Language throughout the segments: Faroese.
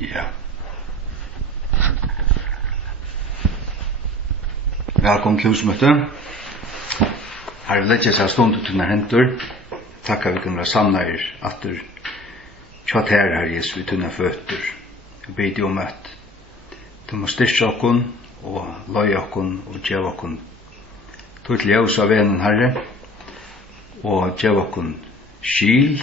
Ja. Velkommen til husmøte. Her legger seg stund til denne hentur. Takk at vi kan være samleir atter tjatt her Jesus vi tunne føtter. Jeg beder om at du må styrke okkon og løye okkon og gjøre okkon til ljøs av vennen herre og gjøre okkon skil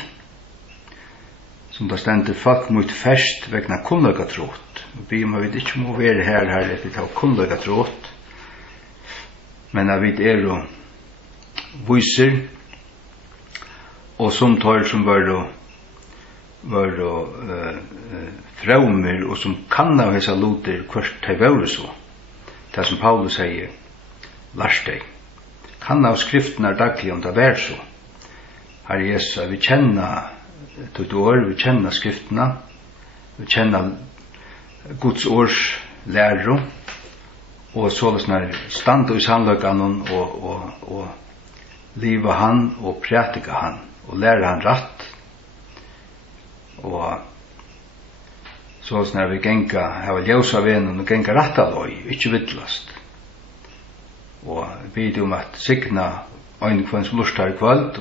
som det stender folk mot fest vegna kunnlega trått. Vi ber om at vi ikke må være her herre til å kunnlega trått men at vi og viser og som tar som var fraumer og som kan av hesa luter hvert de var så. Det som Paulus sier, lars deg. Kan av skriftene daglig om det var så. Herre Jesus, vi kjenner til år, vi kjenner skriftene, vi kjenner Guds års lærer, og sånn stand i sannløkene og liva han og pratika han og lære han rett og sånn vi genga hava ljósa venen og genga rett av løy, ikke vittlast og vi bid om at signa ein kvanns lustar i kvöld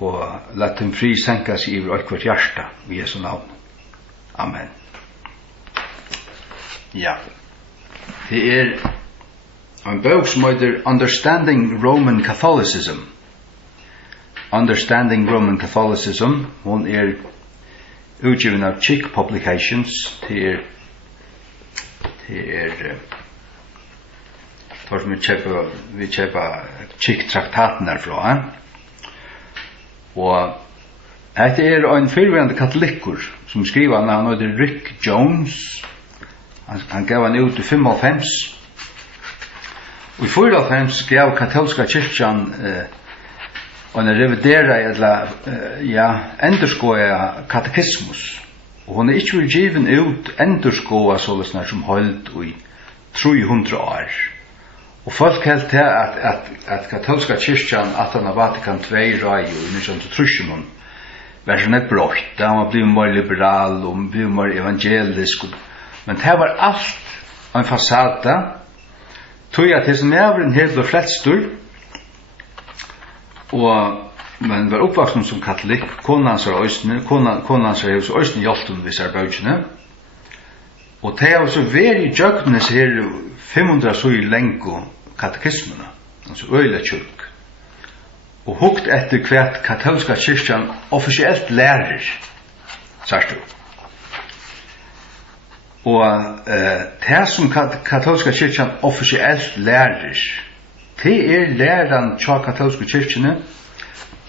og lett dem fri senka seg i hvert hjärsta i Jesu navn. Amen. Ja. Det en bok som heter Understanding Roman Catholicism. Understanding Roman Catholicism, hon utgiven av Chick Publications, til for som vi kjøper Chick-traktaten herfra. Og dette en fyrværende katolikker som skriver han heter Rick Jones. Han gav han ut i 95. Og i 94 gav katolska kyrkjan en revidera endurskoja katekismus. Og hon ikke vil given ut endurskoja sålesna som holdt i 300 år. Og folk helt til at katolska kyrkjan at han av Vatikan II rai i 1930 var sånn et brott. Da han var blivet mer liberal og blivet mer evangelisk. Men det var alt en fasade tog at det som en helt ble frelstur men var oppvaksen som katolikk konan hans er hos østene hjelten hvis bøkene og det har så vært i jøgnes her 500 så i lengo katekismene altså øyla tjulk og hukt etter hvert katolska kyrkjan offisielt lærer sagt du. Og det som katolska kyrkjan offisielt lærer, det læran tja katolska kyrkjene,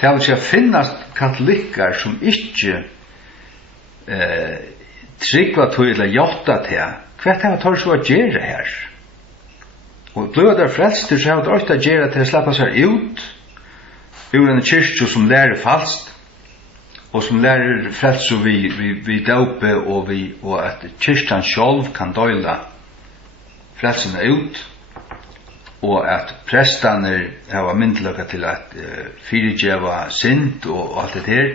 det vil si finnast katolikkar som ikke trykva til eller hjotta til, hva det var tar så å gjøre her? Og blod der frelster, så har det ofte å gjøre til å slappe seg ut, ur en kyrkjo som lærer falskt, og som lærer frelse vi døpe og at kyrkjan sjálv kan døyla frelsene ut og at prestane har myndløkka til at fyrirgjeva synd og alt det her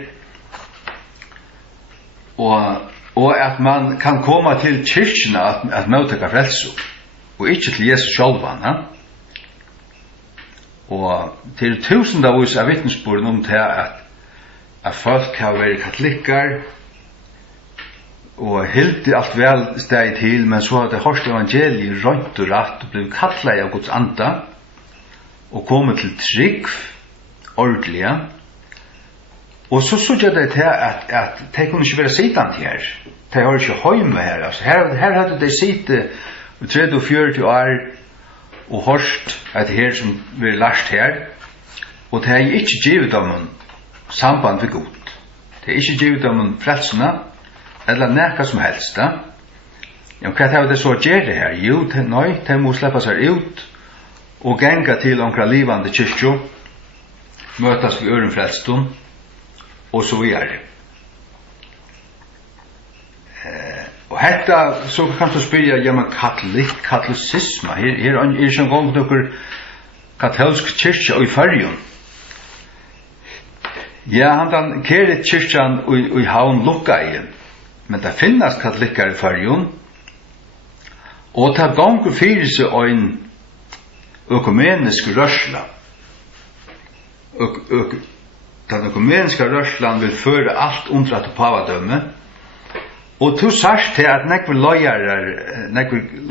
og at man kan komme til kyrkjene at møteka frelse og ikke til Jesus sjálvan og til tusendavis av vittnesbord om til at folk har vært katolikkar og helt alt vel steg til, men så har det hørst evangeliet rønt og rett og blitt kattlet av Guds anda og kommet til trygg ordentlige og så gjør det til at de kunne ikke være sittende her de har ikke høyme her altså, her hadde de sittet 30-40 år og hørst at det her som vi lært her og det har ikke givet dem samband med Gud. Det ikke givet dem frelsene, eller nekka som helst. Ja, hva er det så å gjøre her? Jo, de må slippe seg ut, og genga til omkring livande kyrkjo, møtas vi øren frelstun, og så videre. Og hetta, så kan du spyrja, ja, men katolicisme, her er ikke en gang noen katolsk kyrkja i Førjun, Ja, han kæret kyrkjan i havn lukka i. men det finnes katolikker i Førjun, og det ganger fyrir seg en økumenisk rørsla. Den økumeniske rørslan vil føre alt under at pavadømme, og to sørst til at nekve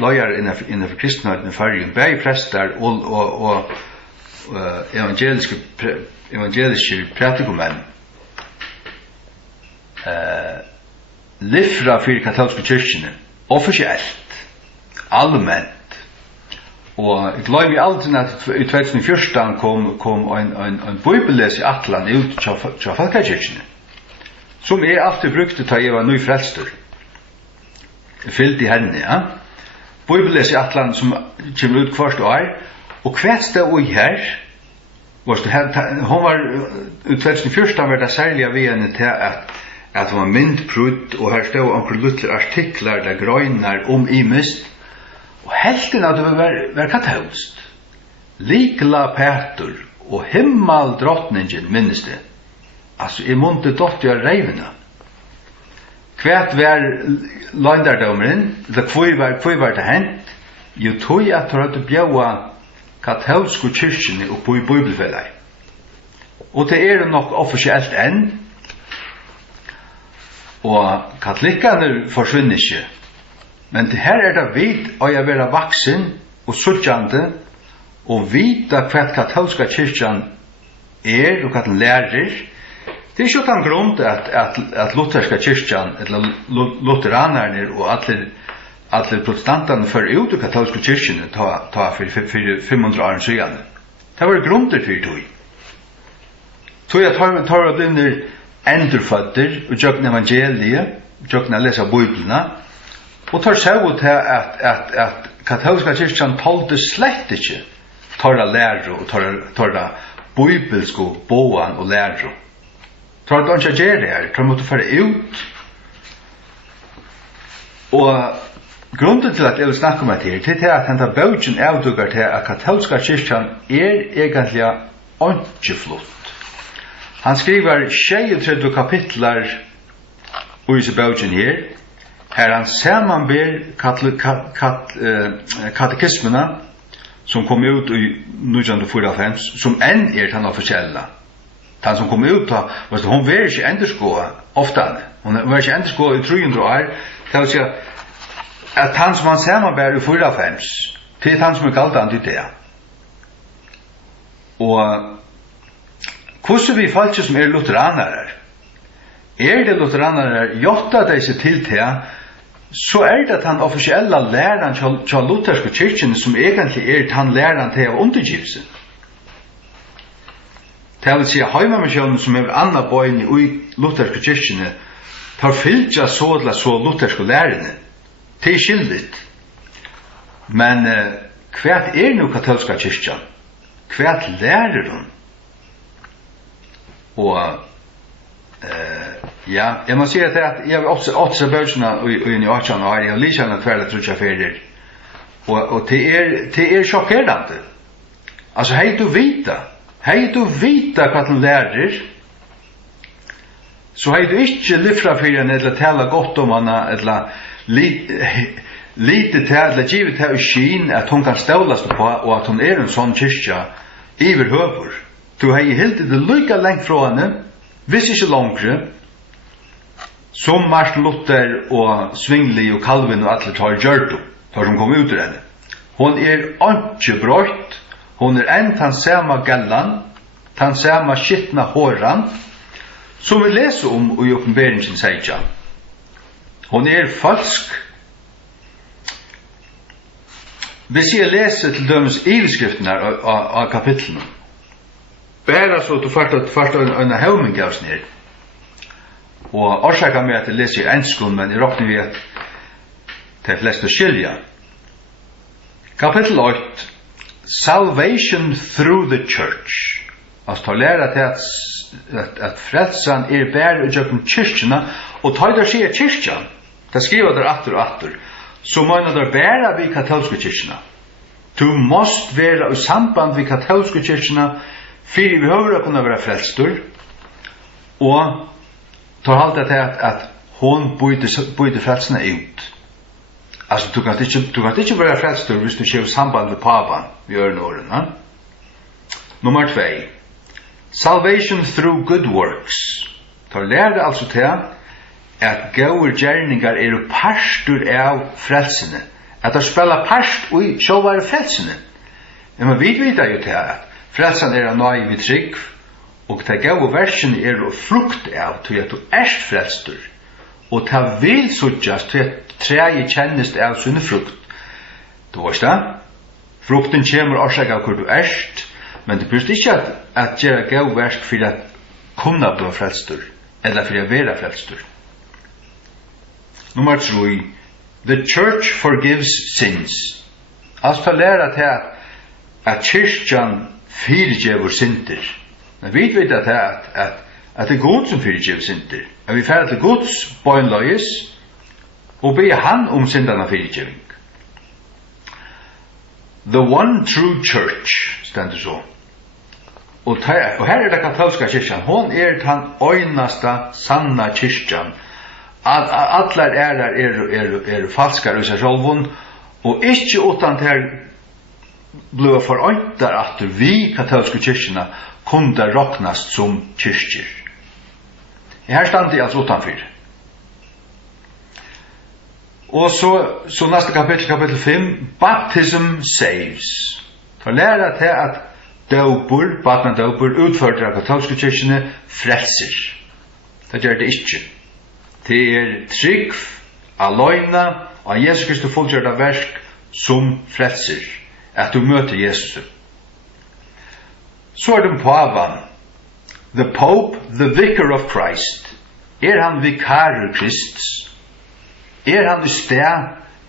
løyere innenfor kristenheten i Førjun, begge prester og evangeliske prætikumenn, livra fyrir katolske kyrkjene, offisielt, allmänt. Og jeg glömmer aldrig at i 2014 kom en bibelles i Atlan ut til Falkakirkene, som alltid brukte ta jeg var ny frelster. Fyllt i henne, ja. Bibelles i Atlan som kommer ut kvart år, og hvert sted og her, hon var i 2014 var det særlig av henne til at hun var myndprudd, og her stod onkel luttler artikler der grøyner imist, og helten at det var katolsk. Likla Peter og himmel drottningen minnes det. Altså, i munte dotter av reivene. Hvert var løgnderdommeren, hvor var det hent? Jo, tog at du hadde bjøa katolske kyrkjene oppe i bibelfellet. Og det det nok offisielt enn, og katolikkene forsvinner ikke. Men det her det vidt å jeg være vaksen og suttjande og vite hva katolska kyrkjan og hva den lærer. Det ikke den grunn at lutherska kyrkjan, eller lutheranerne og alle protestantene fører ut av katolska kyrkjene ta for 500 år siden. Det var grunner for tog. Tog at tar å bli endurføtter og jøkken evangeliet, jøkken å lese bibelene, og tar seg ut til at katolska kyrkjan tålte slett ikke tar lære og tar bibelsko boan og lære. Tar det ikke gjøre det her, tar måtte føre ut. Og grunnen til at jeg vil snakke om det til at henta bøtjen avdugar til at katolska kyrkjan egentlig ikke flott. Han skriver 36 kapitler i disse bøtjen her, her han samanber katekismena som kom ut i 1945, som enn den offisiella. Den som kom ut da, hon var ikke endurskåa ofta. Hon var ikke endurskåa i 300 år. Det vil si at han som han samanber i 45, det han som galdan til det. Og hvordan vi folk som lutheranere, det lutheranere jotta de seg til det, så det at han offisiella læran til lutherske kyrkjen som egentlig han læran til å undergive seg. Det vil si at heimamisjonen som anna bøyne i lutherske kyrkjene tar fylgja så lutherske lærerne. Det skyldigt. Men hvert nu katolska kyrkjan? Hvert lærer hun? Og ja, jeg må si at jeg har åtte bøkene i 18 år, jeg har likjent tverlet trutja ferier. Og det sjokkerende. Altså, hei du vita hva den lærer, så hei du ikke lyfra fyrir henne, eller tala godt om henne, eller lite til, eller givet til å skine at hun kan stålast på, og at hun en sånn kyrkja iver høver. Du hei hildet det lykka lengt fra henne, hvis ikke langere, som Martin Luther og Zwingli og Calvin og alle tar gjørto, tar som kom ut ur henne. Hon ikke brøtt, hon enn den samme gallan, den samme skittna håran, som vi leser om i oppenberingen sier. Hon falsk. Hvis jeg leser til dømes iveskriftene av kapitlene, bare så du fart en hauming av oss ned. Og årsaken med at jeg leser i enskund, men jeg råkner vi at det fleste skilja. Kapittel 8, Salvation through the church. Altså ta lære til at frelsan bare og gjøkken kyrkjena, og ta der sier kyrkjan, det skriver der atter og atter, så mener der bare vi katolske kyrkjena. Du måst være i samband vi katolske kyrkjena, fyrir vi høver å kunne være frelstur, og tar halt det til at hon bøyde frelsene ut. Altså, du kan ikke være frelstur hvis du kjøver samband med pavan vi gjør årene. Nummer 2. Salvation through good works. Da lærer altså til at gode gjerningar parstur av frelsene. At det spiller parst og sjåvare frelsene. Men vi vet jo til at frelsen nøy vid trygg, og det gode versene frukt av til at du frelstur. Og det vil suttjast til at treet kjennest av sunne frukt. Du vet det? Frukten kommer årsak av hvor du men det betyr ikke at gjøre gode versk for at kunne bli frelstur, eller for å være frelstur. Nummer 3. The church forgives sins. Altså lære til at kyrkjan fyrtjever synder. Men vi vet at det God som fyrtjever synder. At vi færre til Guds bøgnløyes og be han syndarna fyrtjeving. The one true church, stender så. Og her det katolska kyrkjan. Hon den øynasta sanna kyrkjan. Allar falskar i seg sjálvun, og ikkje utan til blua forøyntar at vi katolske kyrkjana kunde roknast som kyrkjer. Her stand de altså utanfyr. Og så neste kapittel 5, baptism saves. For lære til at barnadøpur utført av katolske kyrkjene frelser. Det gjør det ikke. Det trygg, aløyna, og Jesus Kristus fullgjør det versk som frelser. At du møter Jesus. Så det pavan. The Pope, the Vicar of Christ. Han vikarer Kristus? Han i sted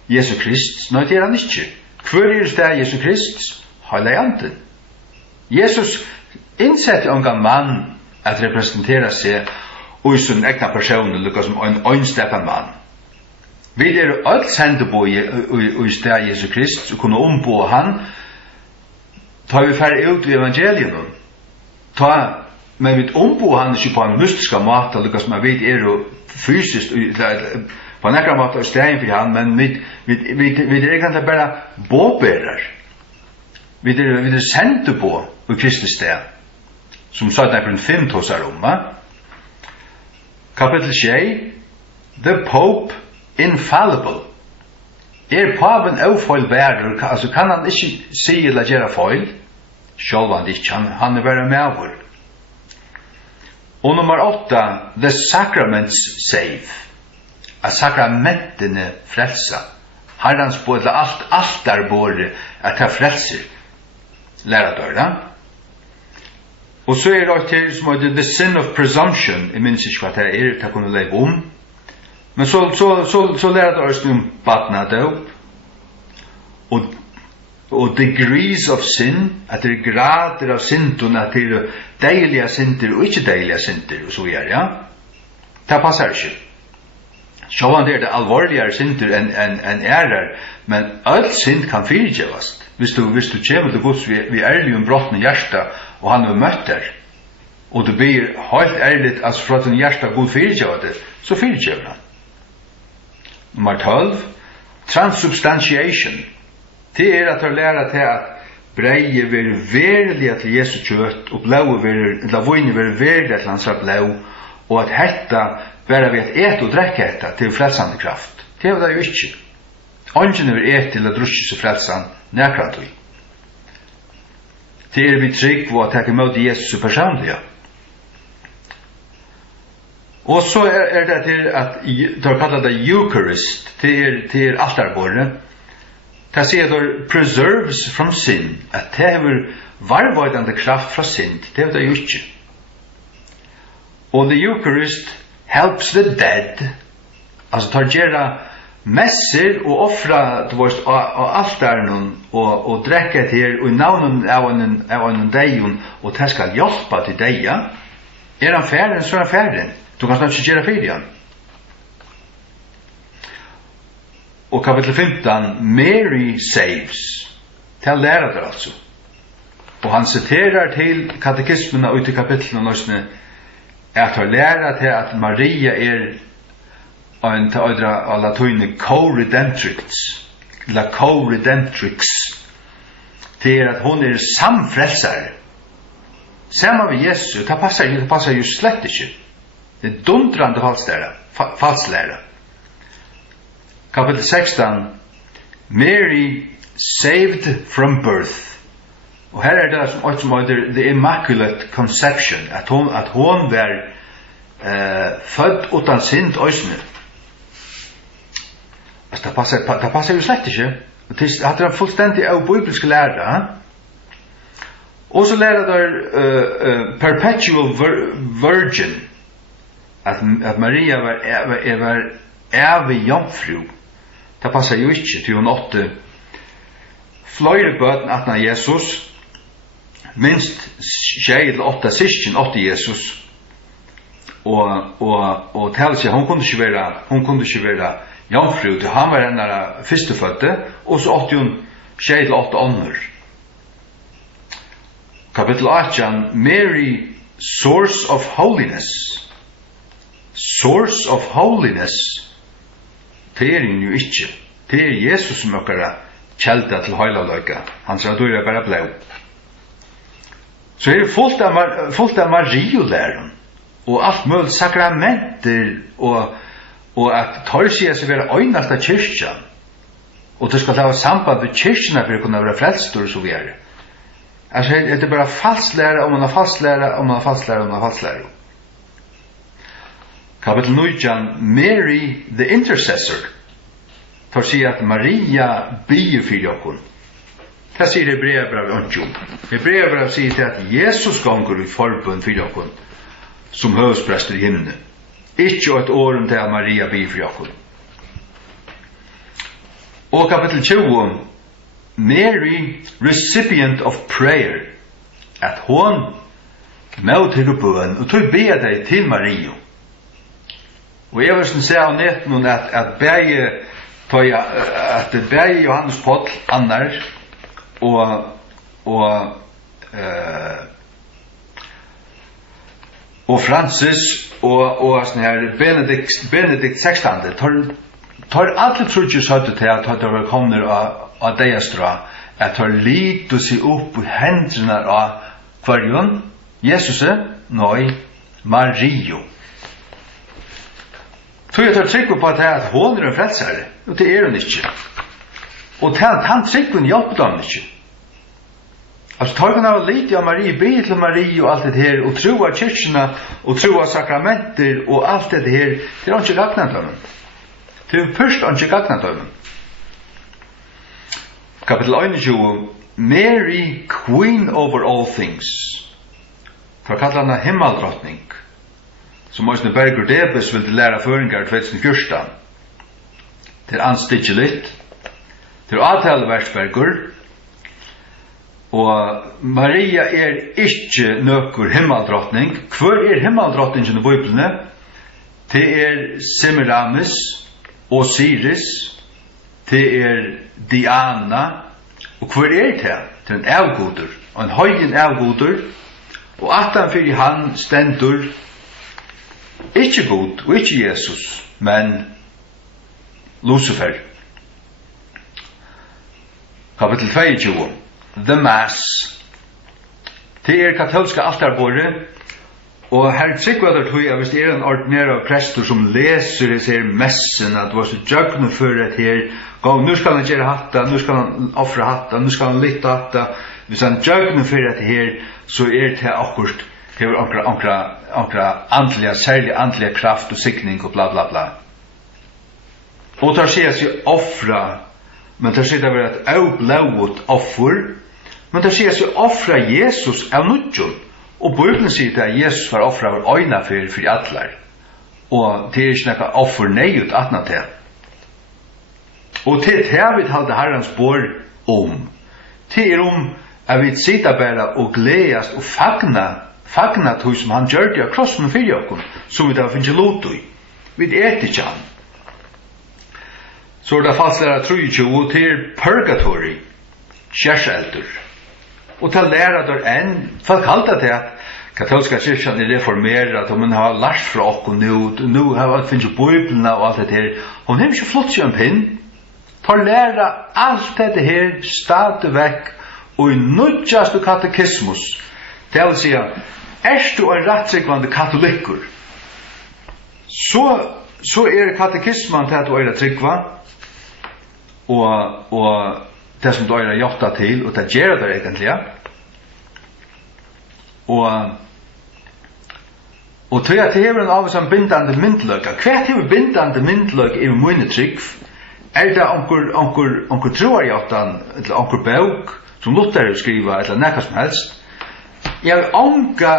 Jesus Kristus? Nei, det han ikke. Hvor i sted Jesus Kristus? Heilig anden. Jesus innsette en mann at representere seg og sin egna person, lukka som en øynsteppen mann. Vi alt sendte på i sted Jesus Kristus og kunne ombo han. Ta vi færre ut i evangelien. Men vi ombo han ikke på en mystiska måte, lukka som vi fysisk, på en ekkert måte stegen for han, men vi egentlig bare båbærer. Vi sendte på i Kristi sted, som sa det 5 tosar om. Kapitel 6, The Pope infallible. Paven aufeilbærer, altså kan han ikke si eller gjøre feil? Sjølvan ikke, han bare med. Og nummer 8, The Sacraments save. At sakramentene frelsa. Herrens både alt båret at ta frelser. Læra døra. Og så det til som heter The Sin of Presumption. Jeg minns ikke hva det det kunne leve om. Men så læra døra om badnadøp. Og degrees of sin, at det grader av synden, at det deilige synder og ikke deilige synder, og så ja. Det passer ikke. Sjåvan det alvorligere synder enn ærer, men alt synd kan fyrtjevast. Hvis du kommer til Guds vi ærlig brottene hjärsta, og han møtt der, og du blir helt ærlig at fra din hjärsta god fyrtjevar det, så fyrtjevar han. Nummer 12, transubstantiation. Det at du lærer til at breie vil verilig til Jesu kjøtt, og vøyne vil verilig til hans blau, og at hetta bare ved at og drekke hetta til frelsande kraft. Det det jo ikke. Ånden vil til å drusje seg frelsan nærkant vi. Det vi trygg på at jeg møte Jesus personlig. Og så det til at de kallar det Eucharist, til altarbordet. Det sier det preserves from sin, at det er varvarðande kraft fra synd, det er det jo ikke. Og the Eucharist helps the dead, altså tar gjerra messer og offra og altaren og drekka til og i navnen av en deion og det skal hjelpa til deia. Han færen, så han færen. Du kan snart ikke gjerra fyrir han. Og kapitel 15, Mary saves. Til lærer det altså. Og han siterar til katekismena ut i kapitlen og løsne at han lærer til at Maria en til øydra av latuine co-redemptrix, la co-redemptrix, det at hon samfrelsare. Samma med Jesus, det passar jo slett ikke. Det dundrande falslæra. Kapitel 16, Mary saved from birth. Og her det som heter The Immaculate Conception, at hon var fødd utan synd øysene. Altså, det passer jo slett ikke. Det er en fullstendig av bibelske lærer. Og så lærer der Perpetual Virgin, at Maria var evig jomfru. Det passer jo ikke til hun åtte flere bøten at Jesus, minst 6-8 syskjen åtte Jesus, og til seg, hun kunne ikke være jomfru, til han var en førstefødte, og så åtte hun 6-8 ånder. Kapitel 18, Mary, source of holiness. Source of holiness, det jo ikke. Det Jesus som okkara kjelda til høylaløyga. Han sa, du bare blei. Så det fullt av Marielæren, og alt mulig sakramenter, og at tar sier seg være øynast av kyrkja, og det skal ha samband med kyrkjena for å kunne være frelstor, så vi er. Altså, det bare falslære, om man har falslære, om man har falslære, om man har falslære. Kapitel 9, Mary the Intercessor, tar sier at Maria bier for jokken. Det sier Hebreabrev 8. Hebreabrev sier til at Jesus ganger i forbund for jokken, som høvesprester i himmelen. Ikke et år til at Maria bier for jokken. Og kapitel 20, Mary, recipient of prayer, at hon møter til bøn, og tog be deg til Maria. Og jeg vil se av netten at begge Johannes Paul, Annar, og Francis, og sånn her, Benedikt 16. Tar alle trudje søtte til at det var kommet av deiastra, at tar lit og si opp i hendrene av hverjon, Jesus, Mario. Så jeg tar trygg på at hun en frelsere, og det hun ikke. Og han tryggen hjelper dem ikke. Altså, tar han av litt av Marie, be til Marie og alt det her, og tro av kyrkjene, og tro av sakramenter, og alt det her, det ikke gagnet dem. Det først ikke gagnet dem. Kapitel 21, Mary, Queen over all things. For kallar henne himmaldrottning, som Øystein Berger Debes ville lære føringar 2014. Det anstikkelig, det avtaleversberger, og Maria ikke nøkker himmaldrottning. Hvor himmaldrottningen i Bibelene? Det Semiramis, Osiris, det Diana, og hvor det? Det en avgoder, og en høyen avgoder, og atanfyr han stendur, ikke God, og ikke Jesus, men Lucifer. Kapitel 22, The Mass. Det katolske altarbordet, og her tryggvader tog jeg, hvis det en ordinære prester som leser disse messen, at det var så jøgne for at her, nu skal han gjøre hatta, nu skal han offre hatta, nu skal han lytte hatta, hvis han jøgne for at her, så det akkurat, det var akkurat andliga, særlig andliga kraft og sikning og bla bla bla. Og tar sier seg offra, men tar sier det var et avblått offer, men tar sier seg offra Jesus av nudjon, og Bibelen sier at Jesus var offra av øyna for atler, og det ikke noe offer nøyut atna til. Og til det vi talte Herrens bor om, til at vi sitter bare og gledes og fagna tog som han gjør det av krossen og fyrjokken, som vi da finner lot i. Vi etter ikke han. Så det fastlærer 23 til purgatory, kjærselder. Og til lærer der folk halte til at katolska kyrkjan reformerad, og man har lært fra okkur nu har alt finnst Bibelen og alt det her. Hon har ikke flott seg en pinn, tar læra alt det her stadig vekk, og i nødjaste katekismus, det vil si, du en rettsikvande katolikker, så katekisman til at du er trykva, og det som du er hjarta til, og det gjør det egentlig, og tror at det er en av oss bindande myndløk. Hva er bindande myndløk i mine trygg? Det onkur troarjatan, eller onkur bøk, som Luther skriva, eller nekka som helst? Jeg har onka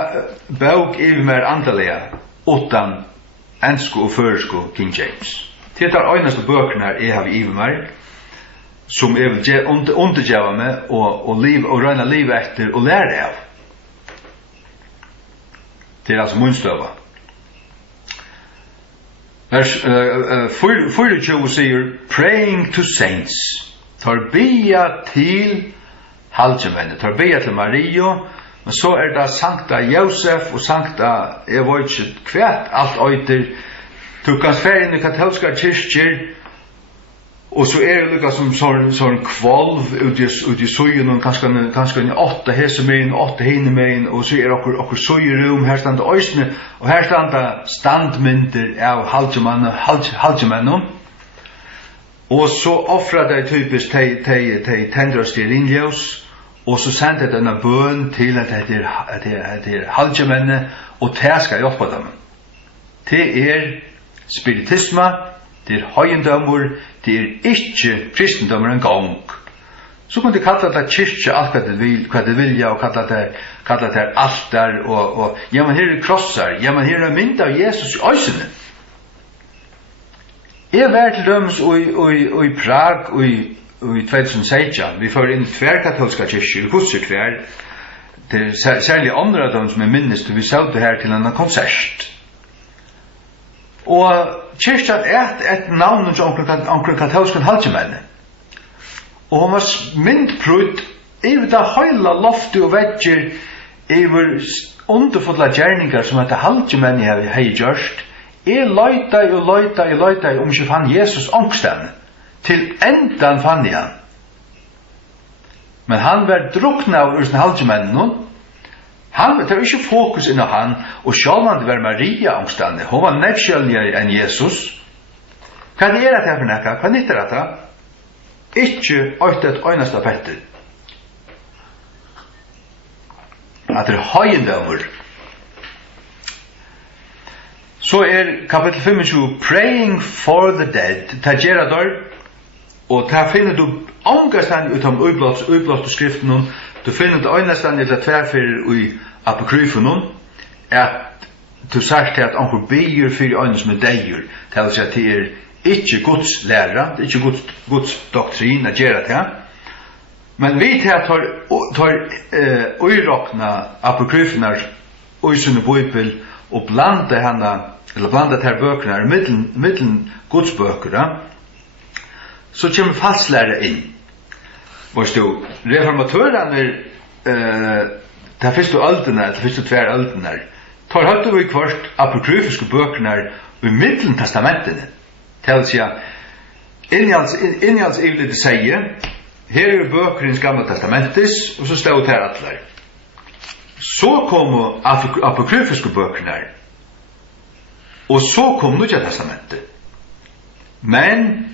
bøk i mer andalega, utan ensko og føresko King James. Det er øynaste bøkene jeg har i meg, som jeg vil undergjava meg, og røyna liv etter, og lære av. Det er altså munnstøva. Vers 24 sier, praying to saints, tar bia til halvdjemene, tar bia til Mario, men så det Sankta Josef og Sankta, jeg vet ikke hvert alt øyter, du kan fære inn i katolska kyrkjer, og så det lukka som sånn kvalv ut i søyen, og kanskje 8 hesemein, 8 heinemein, og så okkur søyerum, her standa øysene, og her standa standmyndir av halvdjemannum, og så offra de typisk de tendra stearinljøs, og så sendte denne bøn til at det er halvdjemennet, og det skal hjelpe dem. Det spiritisme, det høyendømmer, det ikke kristendømmer en gang. Så kunne de kalla det kyrkje alt hva de vilja, og kalla det altar, og ja, men her krossar, ja, men her mynd av Jesus i øysene. Jeg var til dømes i Prag i 2016, vi får inn tverrkatolska kyrkjer, kurser tver, det er særlig andre av dem som minnes, vi så det her til en konsert. Og kyrkjan et navn som omkring katolskan halvdjemenne. Og hun var myndprøyd over det høyla loftet og vegger over underfulla gjerningar som heter halvdjemenne hei gjørst. Jeg løyta om ikke fann Jesus ångstene. Til endan fann jeg han. Men han var drukna av ursen halvdjemennen. Det var ikke fokus innan han, og selv om det var Maria omstande, hun var nevskjølnigere enn Jesus. Hva er det her for nekka? Hva nytter det? Ikke øytet øynast av Petter. At det er høyendømmer. Så kapitel 25, praying for the dead, ta gjerra dør, og ta finner du ångastand utom ublått skriften, du finner det øynestand i det tverrfyrir i apokryfen, at du sagt til at onker bier fyrir øyne som deier, til å si at det ikke Guds læra, det ikke Guds doktrin at gjøre det, men vi til at tar øyrokna apokryfenar og sinne bøybel og blanda ter bøkene middelen Guds bøkene, så kommer falslære inn. Varst du, reformatørene de første øldene, de første tver øldene, tar høyt vi kvart apokryfiske bøkene i middelen testamentene. Det vil si, inni alls ivlig det sier, her bøker i gamle testamentes, og så stod her atler. Så kom apokryfiske bøkene, og så kom Nya testamentet. Men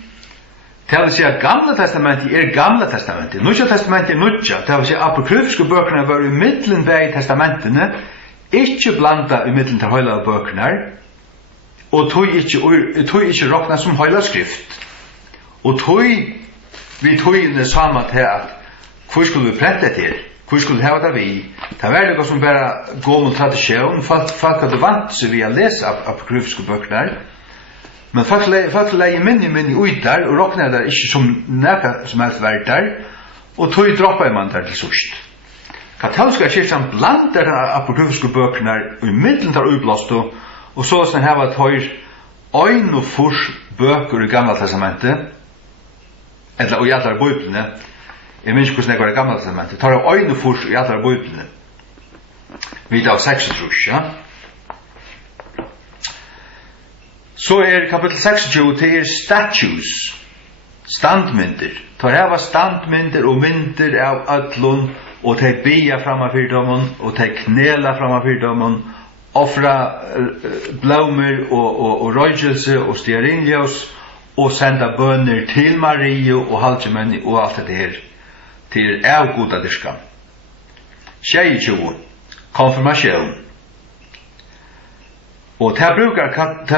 det vil si at gamle testamentet gamle testamentet. Nya testamentet Nya. Det vil si at apokryfiske bøkene var i middelen vei testamentene, ikke blanda i middelen til høyla bøkene, og tog ikke råkna som høyla skrift. Og vi tog inn det samme til at hvor skulle vi prente til? Hvor skulle vi hava det vi? Det var det som bare gå mot tradisjon. Folk hadde vant seg ved å lese apokryfiske bøkene, men folk leie minni ut der, og råkna der ikke som nekka som helst vært der, og tog droppa man der til sørst. Katolska kyrkjan blandar apokryfiske bøkene i middelen tar utblåst, og så sånn her var tøyr øyn og furs bøker i gamla testamentet, eller i alle bøyblene, jeg minns hvordan jeg var i gamla testamentet, tar øyn og furs i alle bøyblene. Vi av 36, ja. Så kapitel 26 til statues, standmyndir. Tar hava standmyndir og myndir av öllun, og de bia framma fyrdommen, og de knela framma fyrdommen, offra blommer og røygjelse og stearinljøs, og senda bønner til Marie og halvtjemenn og alt det her, til avgodadirska. 26. Konfirmation. Og det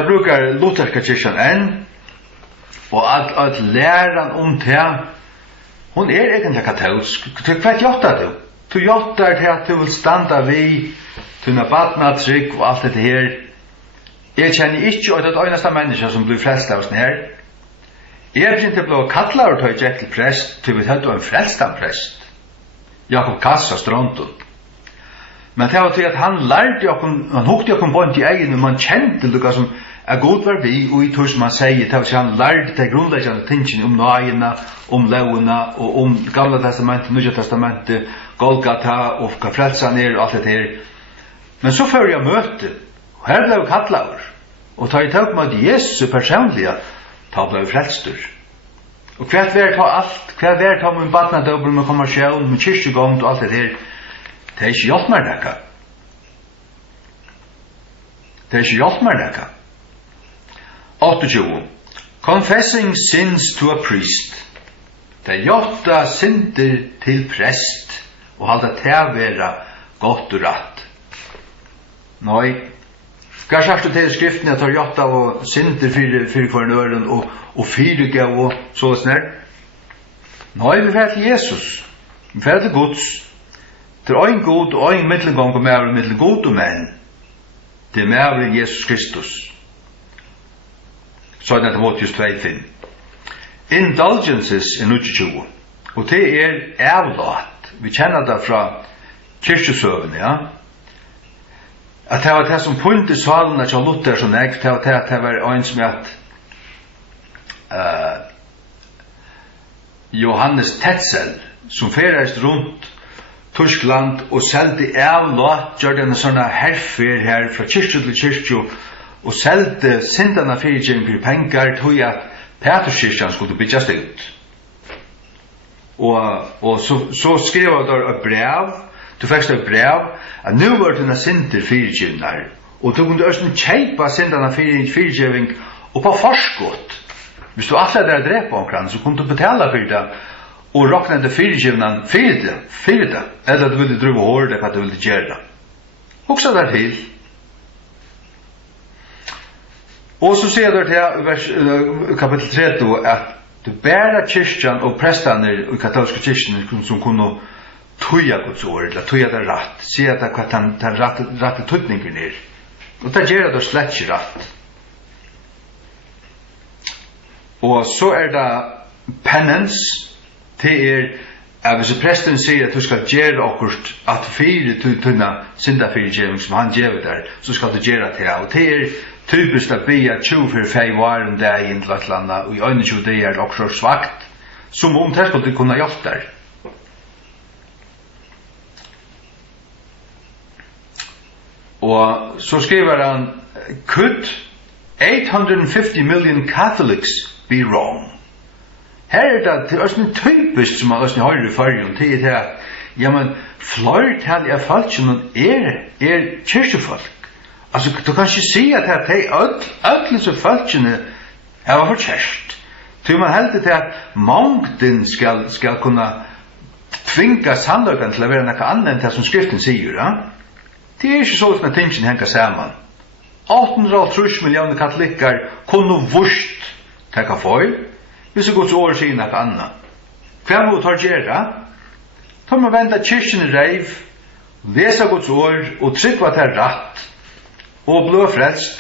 brukar lutherska kyrkjan enn, og at læran om det, hon egentlig katolsk. Hva gjør du? Du gjør til at du vil standa vi, tunna badmatrygg og alt det her. Jeg kjenner ikke at det eneste menneske som blir frelst av oss her. Jeg begynte å bli kallar og tøy til prest, til vi høyde en frelstan prest. Jakob Kassa Stronton. Men det var til at han lærte han hukte jokken bort i egen, og man kjente det som god var vi, og i tog som han sier, det var til han lærte det grunnleggende tingene om nøyene, om lovene, og om Gamla testamentet, Nya testamentet, Golgata, og hva frelsan og alt det her. Men så før jeg møte, og her ble jeg kattlaver, og da jeg tok med Jesus personlige, da ble jeg frelstur. Og hva er ta alt, hva er ta min badnadøbel, med kommersjon, med kyrkjegång, og alt det her, det er ikke hjelp meg nekka. Det er ikke hjelp meg nekka. 28. Confessing sins to a priest. Det er hjelpta synder til prest, og halda til vera godt og ratt. Nei, hva sagt du til skriften at det er hjelpta og synder fyrir hver nøren, og fyrirgav og så snær? Nei, vi fer til Jesus. Vi fer til Guds. Det er en god og en middelgång og med middel god og menn. Det er med Jesus Kristus. Så er det Timotheus 2:5. Indulgences er 22. Og det er avlat. Vi kjenner det fra kyrkjesøvene, ja. At det var det som punkt i salen at Luther som jeg, det var en som at Johannes Tetzel, som ferreist rundt Tyskland og seldi avlat, gjør denne sånne herfer her fra kyrkje til kyrkje, og seldi syndana fyrirgjeng for pengar, tog at Peterskirkjan skulle byggjast ut. Og så skrev jeg et brev, du fikk et brev, at nu var denne synder fyrirgjengnar, og du kunne også kjeipa syndana fyrirgjeng, og på forskott. Hvis du alle der drepa omkring, så kunne du betala for det, og råkna det fyrirgjevnan fyrir det, eller at du ville druva hårde hva du ville gjøre. Hoksa der til. Og så sier det til kapitel 30 at du bæra kyrkjan og prestane i katolske kyrkjen som kunne tuja Guds ord, eller tuja det ratt, sier det hva den rette tutningen er. Og det gjør det slett ikke ratt. Og så er det penance. Det at hvis presten sier at du skal gjøre akkurat at fire tunna syndafyrgjeving som han gjør der, så skal du gjøre det. Og det typisk at be at 24 var en dag inn til et eller annet, og i 21 det er akkurat svagt, som om det skulle kunne gjøre der. Og så skriver han, could 850 million Catholics be wrong? Her det er også typisk som man også har i fargen, det er at, ja, men flertallet av folkene er kyrkjefolk. Altså, du kan ikke si at det alle som folkene er for kjærst. Så man heldur til at mangden skal kunne tvinga sannløkene til å være noe annet enn det som skriften sier, ja? Det er ikke sånn at tingene henger sammen. 830 millioner katolikker kunne vurst tekka feil, hvis det Guds ord sier noe annet. Hva må du gjøre? Da må vende kyrkjen i reiv, lese Guds ord, og trykva til rett, og blå frelst,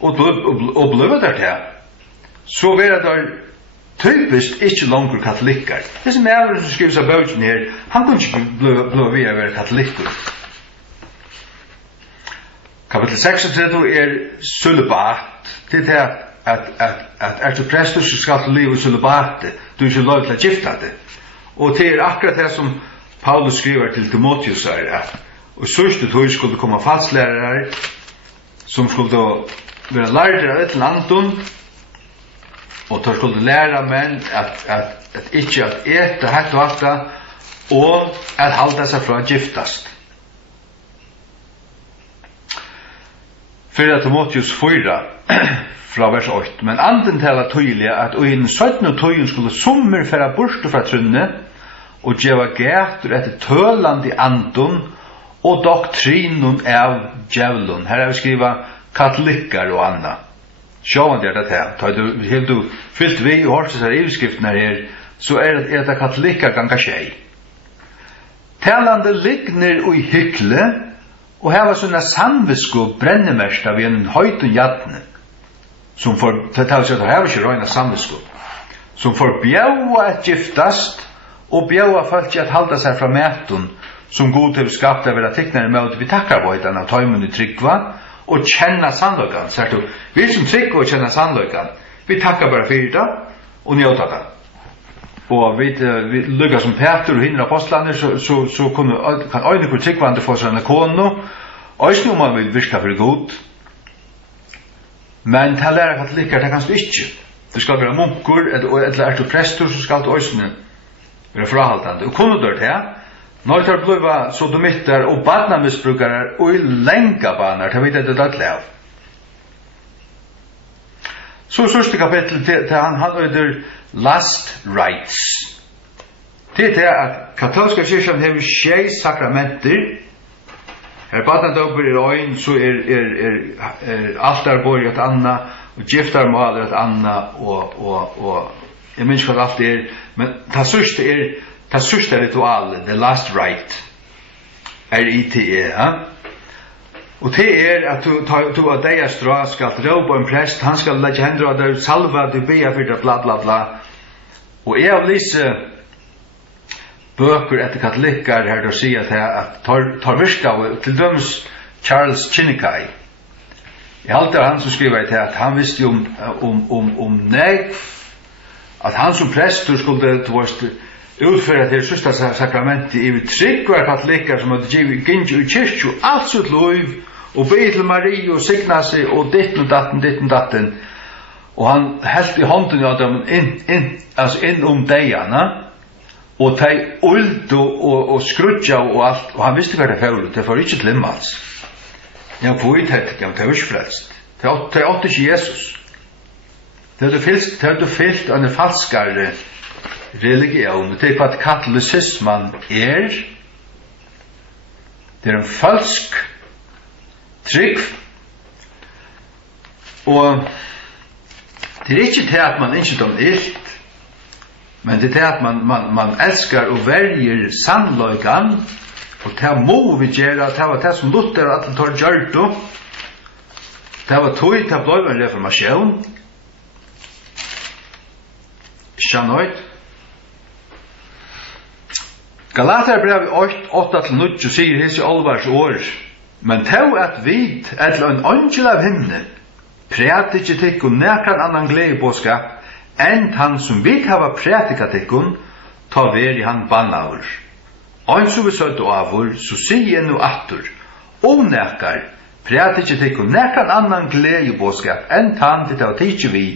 og blå der til. Så er det typisk ikke langer katolikker. Det som er som skriver seg bøkken her, han kunne ikke blå ved å være katolikker. Kapitel 36 er sølibat. Det er at du prester så skal du leve i sølibatet. Du er ikke lov til å gifte det. Og det er akkurat det som Paulus skriver til Timotheus her. Og sørste tog skulle komme falslærere som skulle være lærere av et eller annet, og de skulle lære menn at ikke at ete hett og alt, og at halda seg fra giftast. 4 Timotheus 4 fra vers 8. Men anden taler tydelig at og innen 17 tøyen skulle sommer færa borste fra trunne og djeva gætur etter tølande andun og doktrinun av djævlun. Her er vi skriva katolikkar og anna. Sjåan det her. Ta du helt du fyllt vi og hårst disse ivskriftene her, så er det katolikkar ganga tjei. Talande ligner og i hykle, og her var sånne samvisko brennemest av en høytun jatne, som får, det er her var ikke røyna samvisko, som får bjaua et giftast, og bjaua folk at halda seg fra mætun, som god til skapt av vera tikknare med vi takkar vøytan av tøymun i tryggva, og kjenna sannløykan, sier du, vi som tryggva og kjenna sannløykan, vi takkar bare fyrir det, og njóta det. Og vi lukka som Peter og hinner apostlene, så kan øyne tryggvande få seg en kone, øyne om man vil virka for god. Men til lærer katolikker, det kan du ikke. Du skal være munker, eller er du prestor, så skal du øyne være frahaltande. Og kunne du det, når det blir sodomitter og barnamisbrukere og i lenga baner, til å vite det dødelig av. Så sørste kapittel til han øyder last rites. Det er at katolska kyrkjan hever 6 sakramenter. Her badnadøper øyn, så altarborg et anna, og giftarmaler et anna, og jeg minns hva alt det men det sørste ritualet, the last rite, RITE, og det at du av deg strå skal råpe en prest, han skal legge hender av deg, salva, du beger for det, bla bla bla. Og jeg vil lise bøker etter katolikker her til å si at tar virka, til dømes Charles Chinnikai. Jeg halte han som skriver til at han visste om negv, at han som prestor skulle utføre til søsta sakramentet i tryggvar katolikker som hadde givet gynge i kyrkju, alt sitt lov, og be til Marie og signa seg, og ditten og datten. Og han helt i hånden av dem inn deierne, og de uld og skrudja og alt, og han visste hva det faulet, det var ikke til himmels. Ja, på uthett, ja, det var ikke frelst. Det åtte ikke Jesus. Det hadde fyllt av en falskare religion. Det er hva katolicismen er. Det er en falsk trygg. Og det er ikke til at man ikke dom ilt, men det er til at man elskar og verger sannløygan, og det må vi gjøre, det var det som Luther at tar gjørto, det var tog til blå en reformasjon, skjønnøyt. Galater brev 8-9 sier hese olvars år, men tau at vid, eller en angel av himne, præt ikkje tikkun nekran annan gledebåskap, enn han som vil hava prætika tikkun, ta veri han bannaur. Ein som vi søtt og avur, så sier nu attur, og nekar, præt ikkje tikkun nekran annan gledebåskap, enn han til ta tikkje vi,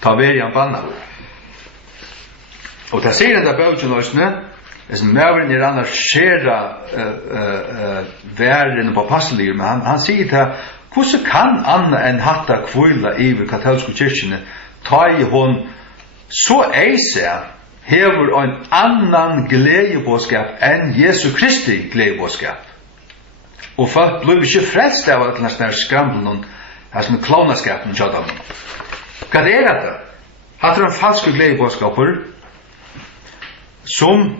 ta veri han bannaur. Og ta sier enda bøtjenløsne, som mævren annars skjera væren på passelig, men han sier til hvordan kan Anna enn hatta kvøyla iver katolske kyrkjene ta i hon så eise hever en annan gledebåskap enn Jesu Kristi gledebåskap. Og folk blir ikke frelst av at den skramblen her som klovnaskapen tjadam. Hva er det? Hatt er en falske gledebåskaper som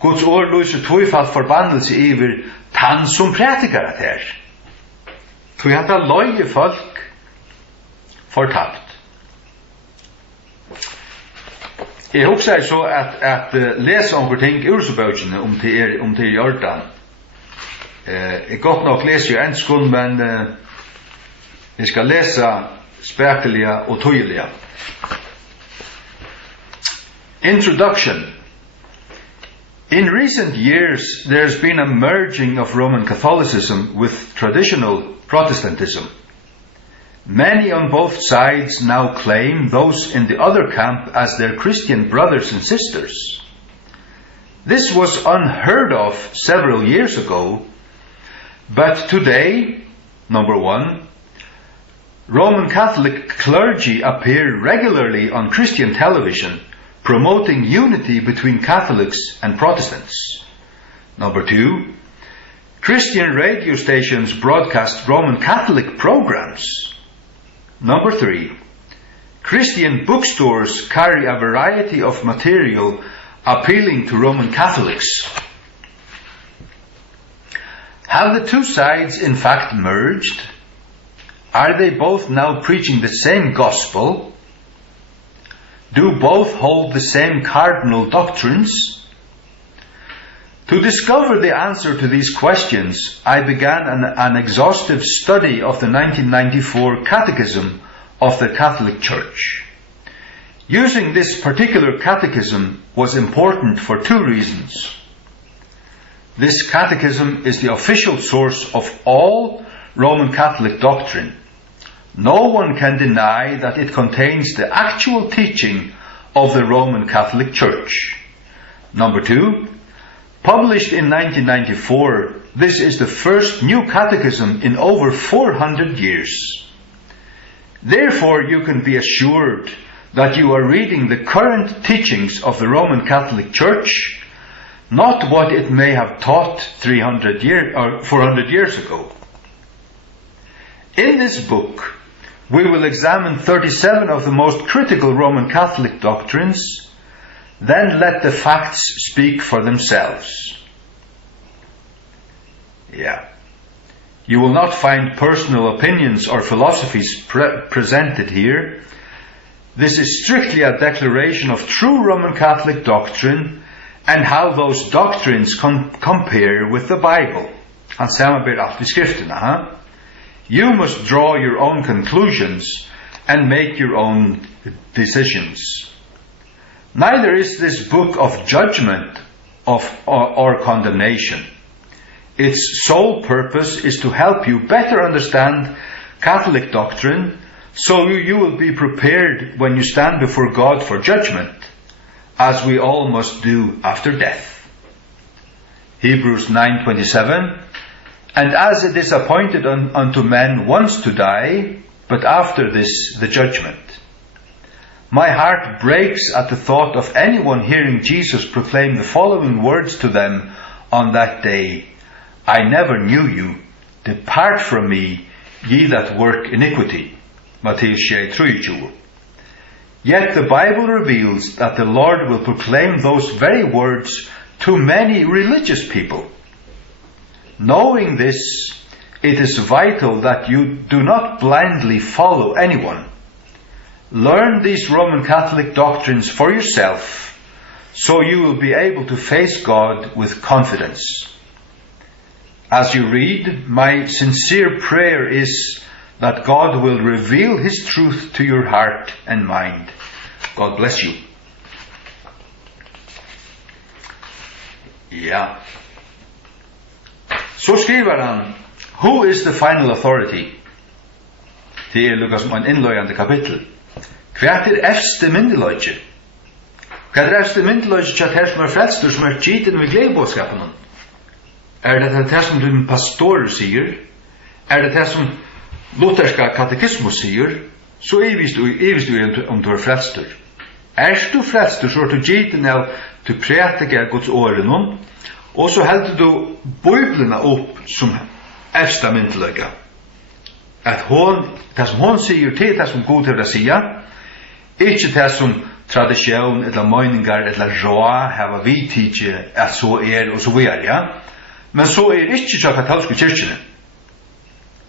Guds ord lyser tvøyfalt forbannelse iver tann som prætikar at her. Tog hatt a løye folk fortapt. Jeg husker så at lese omkring ting ur så bøkene om til i Jordan. Jeg godt nok leser jo en skund, men jeg skal lese spekelige og tøyelige. Introduction. In recent years, there's been a merging of Roman Catholicism with traditional Protestantism. Many on both sides now claim those in the other camp as their Christian brothers and sisters. This was unheard of several years ago, but today, number one, Roman Catholic clergy appear regularly on Christian television promoting unity between Catholics and Protestants. Number two, Christian radio stations broadcast Roman Catholic programs. Number three, Christian bookstores carry a variety of material appealing to Roman Catholics. Have the two sides in fact merged? Are they both now preaching the same gospel? Do both hold the same cardinal doctrines? To discover the answer to these questions, I began an exhaustive study of the 1994 Catechism of the Catholic Church. Using this particular catechism was important for two reasons. This catechism is the official source of all Roman Catholic doctrine. No one can deny that it contains the actual teaching of the Roman Catholic Church. Number two, published in 1994, this is the first new catechism in over 400 years. Therefore, you can be assured that you are reading the current teachings of the Roman Catholic Church, not what it may have taught 400 years ago. In this book, we will examine 37 of the most critical Roman Catholic doctrines, then let the facts speak for themselves. You will not find personal opinions or philosophies presented here. This is strictly a declaration of true Roman Catholic doctrine and how those doctrines compare with the Bible. Han samarbetar allt i skrifterna. You must draw your own conclusions and make your own decisions. Neither is this book of judgment or condemnation. Its sole purpose is to help you better understand Catholic doctrine, so you will be prepared when you stand before God for judgment, as we all must do after death. Hebrews 9:27, and as it is appointed unto men once to die, but after this the judgment. My heart breaks at the thought of anyone hearing Jesus proclaim the following words to them on that day: I never knew you. Depart from me, ye that work iniquity. Matthew 6:23. Yet the Bible reveals that the Lord will proclaim those very words to many religious people. Knowing this, it is vital that you do not blindly follow anyone. Learn these Roman Catholic doctrines for yourself, so you will be able to face God with confidence. As you read, my sincere prayer is that God will reveal His truth to your heart and mind. God bless you. Så skriver han, Who is the final authority? Det lukka som en innløyende kapittel. Hva efste myndeløyge? Hva efste myndeløyge til at her som frelstur, som gyten med gledebådskapen? Det som din pastor sier? Det som lutherska katekismus sier? Så ivist du om du frelstur. Du frelstur, så du gyten av til prætika Guds åren, og så heldur du Bibelna opp som efsta myndeløyga. At det som hon sier til det som God har å sige, ikke det som tradisjon, eller møyningar, eller råd, hava vidtidje, at så og så videre, Men så ikke så katolske kyrkjene.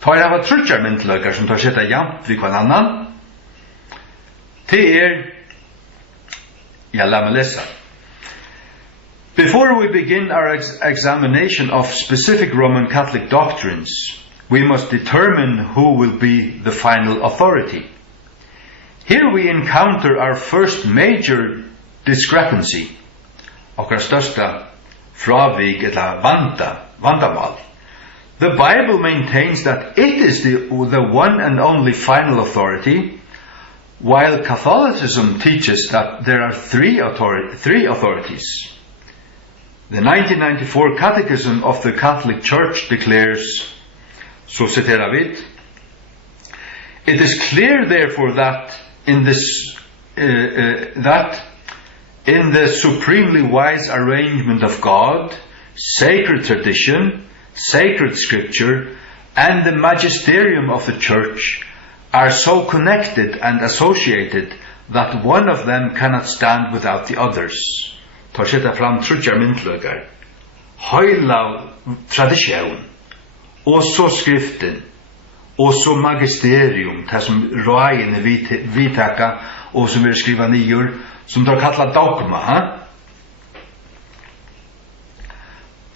Tar hava trutjar myndeløygar som tar setta jamt vid hver annan. Det la meg lesa. Before we begin our examination of specific Roman Catholic doctrines, we must determine who will be the final authority. Here we encounter our first major discrepancy, okkar størsta frávik eller vandamal. The Bible maintains that it is the one and only final authority, while Catholicism teaches that there are three authorities. The 1994 Catechism of the Catholic Church declares, so citerar við, it is clear therefore that in the supremely wise arrangement of God, sacred tradition, sacred scripture, and the magisterium of the Church are so connected and associated that one of them cannot stand without the others. Tar setta fram trutjar myndløkar, høyla tradisjon, og så skriften, og så magisterium, det som rågene vidtaka, og som vil skriva nyer, som tar kalla dogma,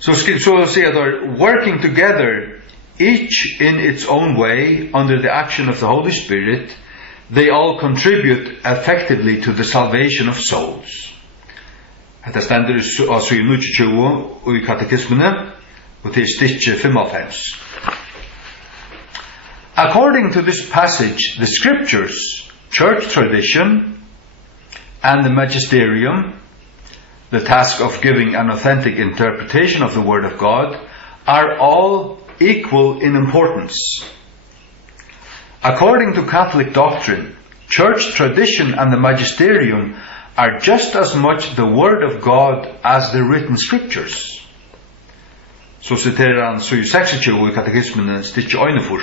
So say that working together, each in its own way, under the action of the Holy Spirit, they all contribute effectively to the salvation of souls. Þetta stendur á síðu 90 og í katekismene, og til stykki 95. According to this passage, the scriptures, church tradition, and the magisterium, the task of giving an authentic interpretation of the Word of God, are all equal in importance. According to Catholic doctrine, church tradition and the magisterium are just as much the Word of God as the written scriptures. Så citerar han 26 i katekismen stykki 41.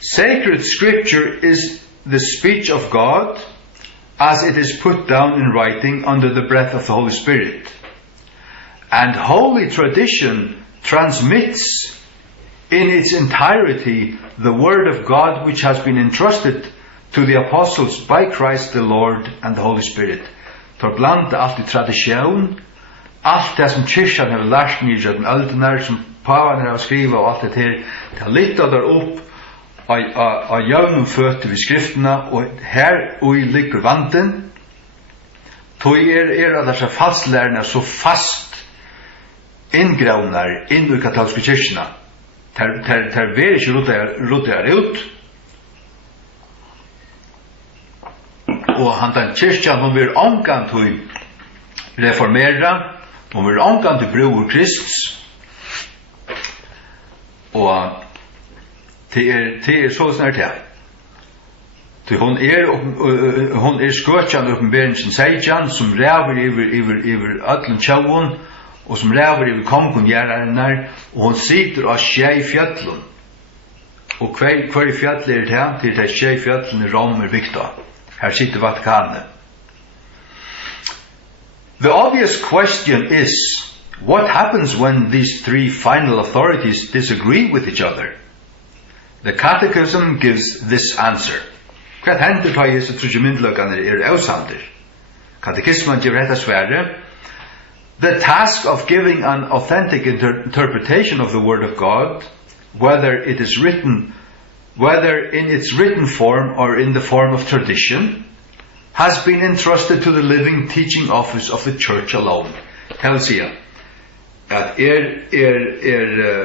Sacred scripture is the speech of God as it is put down in writing under the breath of the Holy Spirit. And holy tradition transmits in its entirety the Word of God which has been entrusted to the apostles by Christ the Lord and the Holy Spirit. Tar blanda allt I tradisjon, allt det som kyrkjan har lært nýr, den öldunar som pavan har skriva og allt det her, det lytta der opp av jævnum føtter ved skriftene, og her og i ligger vanten, tog at disse falslærerne så fast inngravnar inn i katolske kyrkjene. Ter ver ikke rudder ut, og han den kyrkjen, hun vil omgang til reformera, hun vil omgang til bror Krist, og det så snart her. Hon skøtjan uppenberingen seitjan, som ræver iver ödlen tjauun, og som ræver iver kongen gjerrarinnar, og hon sitter av skjei fjallun. Og hver fjall det? Det er skjei fjallun i Rom vikta. Her sitter Vatikanet. The obvious question is, what happens when these three final authorities disagree with each other? The Catechism gives this answer. Hva hendur ta Jesu trúgju myndløkaner ausamdir? Katekisman gir hetta svære. The task of giving an authentic interpretation of the Word of God, whether in its written form or in the form of tradition, has been entrusted to the living teaching office of the Church alone. Tells here at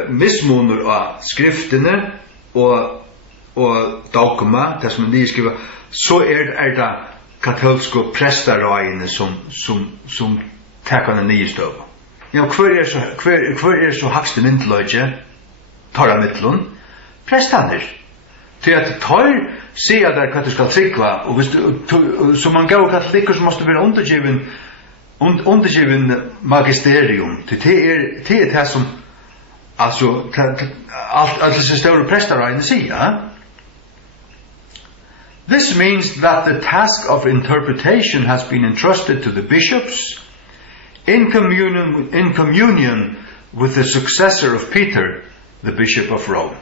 mismunur av skriftene og dogma, det som skriva, så det katolske prestarægene som tekkerne nystøva. Ja, hver så hakste myndløgje tar av mittlun? Prestaner. Til at tar sier der hva du skal trykva, og så man gav katolikker som måste være undergiven magisterium. Det det som altså alt disse større prestarægene sier. This means that the task of interpretation has been entrusted to the bishops in communion with the successor of Peter, the Bishop of Rome.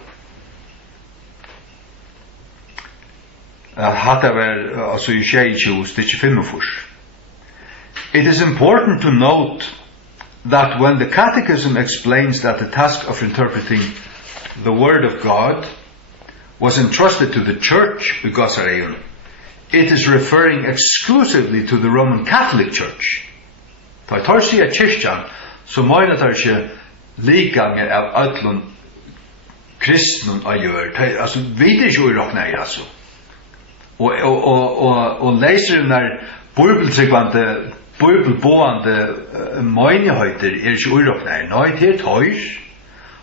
It is important to note that when the Catechism explains that the task of interpreting the Word of God was entrusted to the Church, it is referring exclusively to the Roman Catholic Church. Ta tar sig kyrkjan, så mener det ikke ligange av ödlun kristnun og gjør. Altså, vi er ikke uråkna i, altså. Og leser den der bibeltryggvande, bibelboende møgnehøyter er ikke uråkna i. Nei, det er tøyr.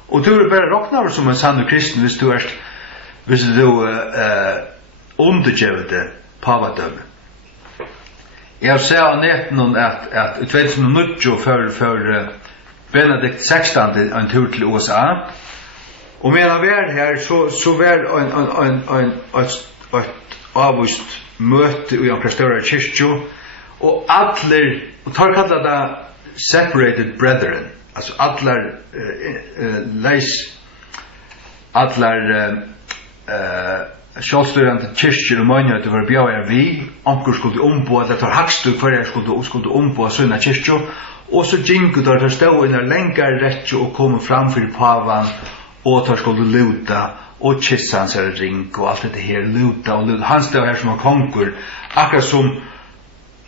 Og du er bare råkna som en sann kristen hvis du undergjøver det pavadømme. Jeg ser av neten at i 2009 for Benedikt 16 en tur til USA, og medan han var her, så var et avvist møte i en større kyrkjo, og atler, og tar kallar det separated brethren, altså atler sjálvstyrande kyrkjur og mønja til var bjauar vi, onkur skulle ombua, det tar hakstu hver skulle ombua sunna kyrkju, og så gingu der stod inn lengar rettju og kom fram fyrir pavan, og tar skulle luta, og kissa hans ring, og alt dette her, luta, han stod her som var konkur, akkurat som,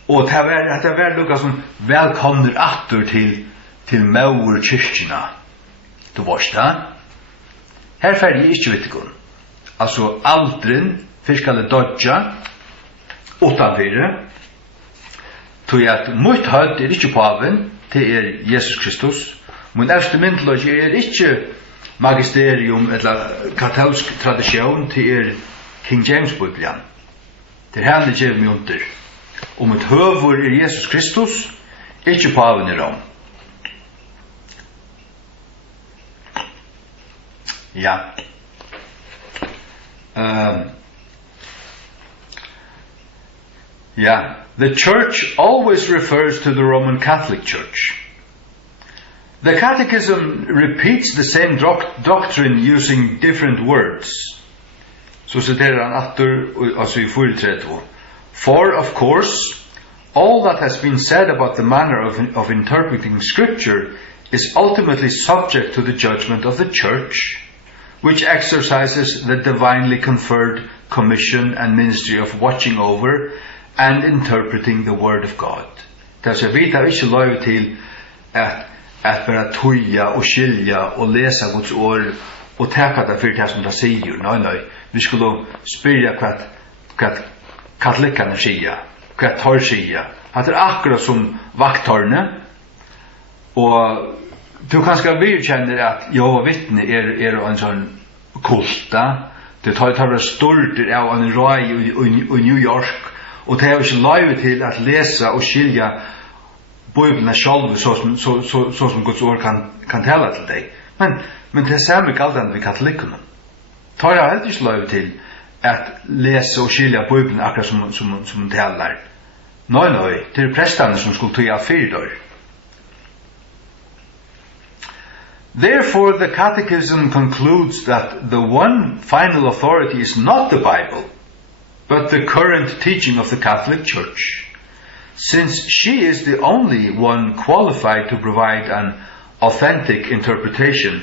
og det var lukka som velkomner atur til maur kyrkjina. Du varst da? Her fer jeg ikke vittikon. Altså aldrin, fyrst kallet dodja, utanfyrir, tog at mot høyt er ikke paven, det er Jesus Kristus. Min erste myndløg er ikke magisterium eller katolsk tradisjon, det er King James Biblian. Det er henne gjev mig under. Og mitt høvur er Jesus Kristus, ikke paven i Rom. Ja. The church always refers to the Roman Catholic Church. The Catechism repeats the same doctrine using different words. Så citerar han atter, altså i 432. For, of course, all that has been said about the manner of interpreting Scripture is ultimately subject to the judgment of the Church, which exercises the divinely conferred commission and ministry of watching over and interpreting the Word of God. Så vi tar ikke lov til at bare tøya og skilja og lesa Guds ord og teka det for det som det sier. Nei. Vi skulle spyrja hva katolikkane sier, hva tar sier. Det er akkurat som vakttårne, og du kanskje virkjenner at Jehova vittne er en sånn kulta. Det tar stort av en rai i New York, og det er ikke lov til at lesa og skilja Bibelen selv så som Guds ord kan tala til deg. Men det er samme galdende ved katolikkene. Tar jeg helt ikke lov til at lese og skilja Bibelen akkurat som talar. Nei, det er prestene som skulle tøya fyrir dør. Therefore, the Catechism concludes that the one final authority is not the Bible, but the current teaching of the Catholic Church, since she is the only one qualified to provide an authentic interpretation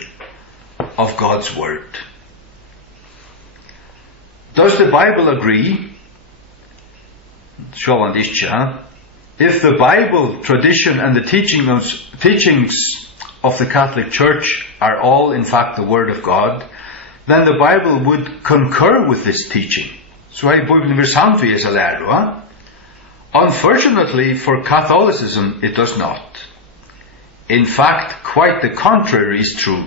of God's Word. Does the Bible agree? If the Bible, tradition, and the teachings of the Catholic Church are all in fact the Word of God, then the Bible would concur with this teaching. Så er Bibelen vil samtvies av lære, Unfortunately for Catholicism, it does not. In fact, quite the contrary is true.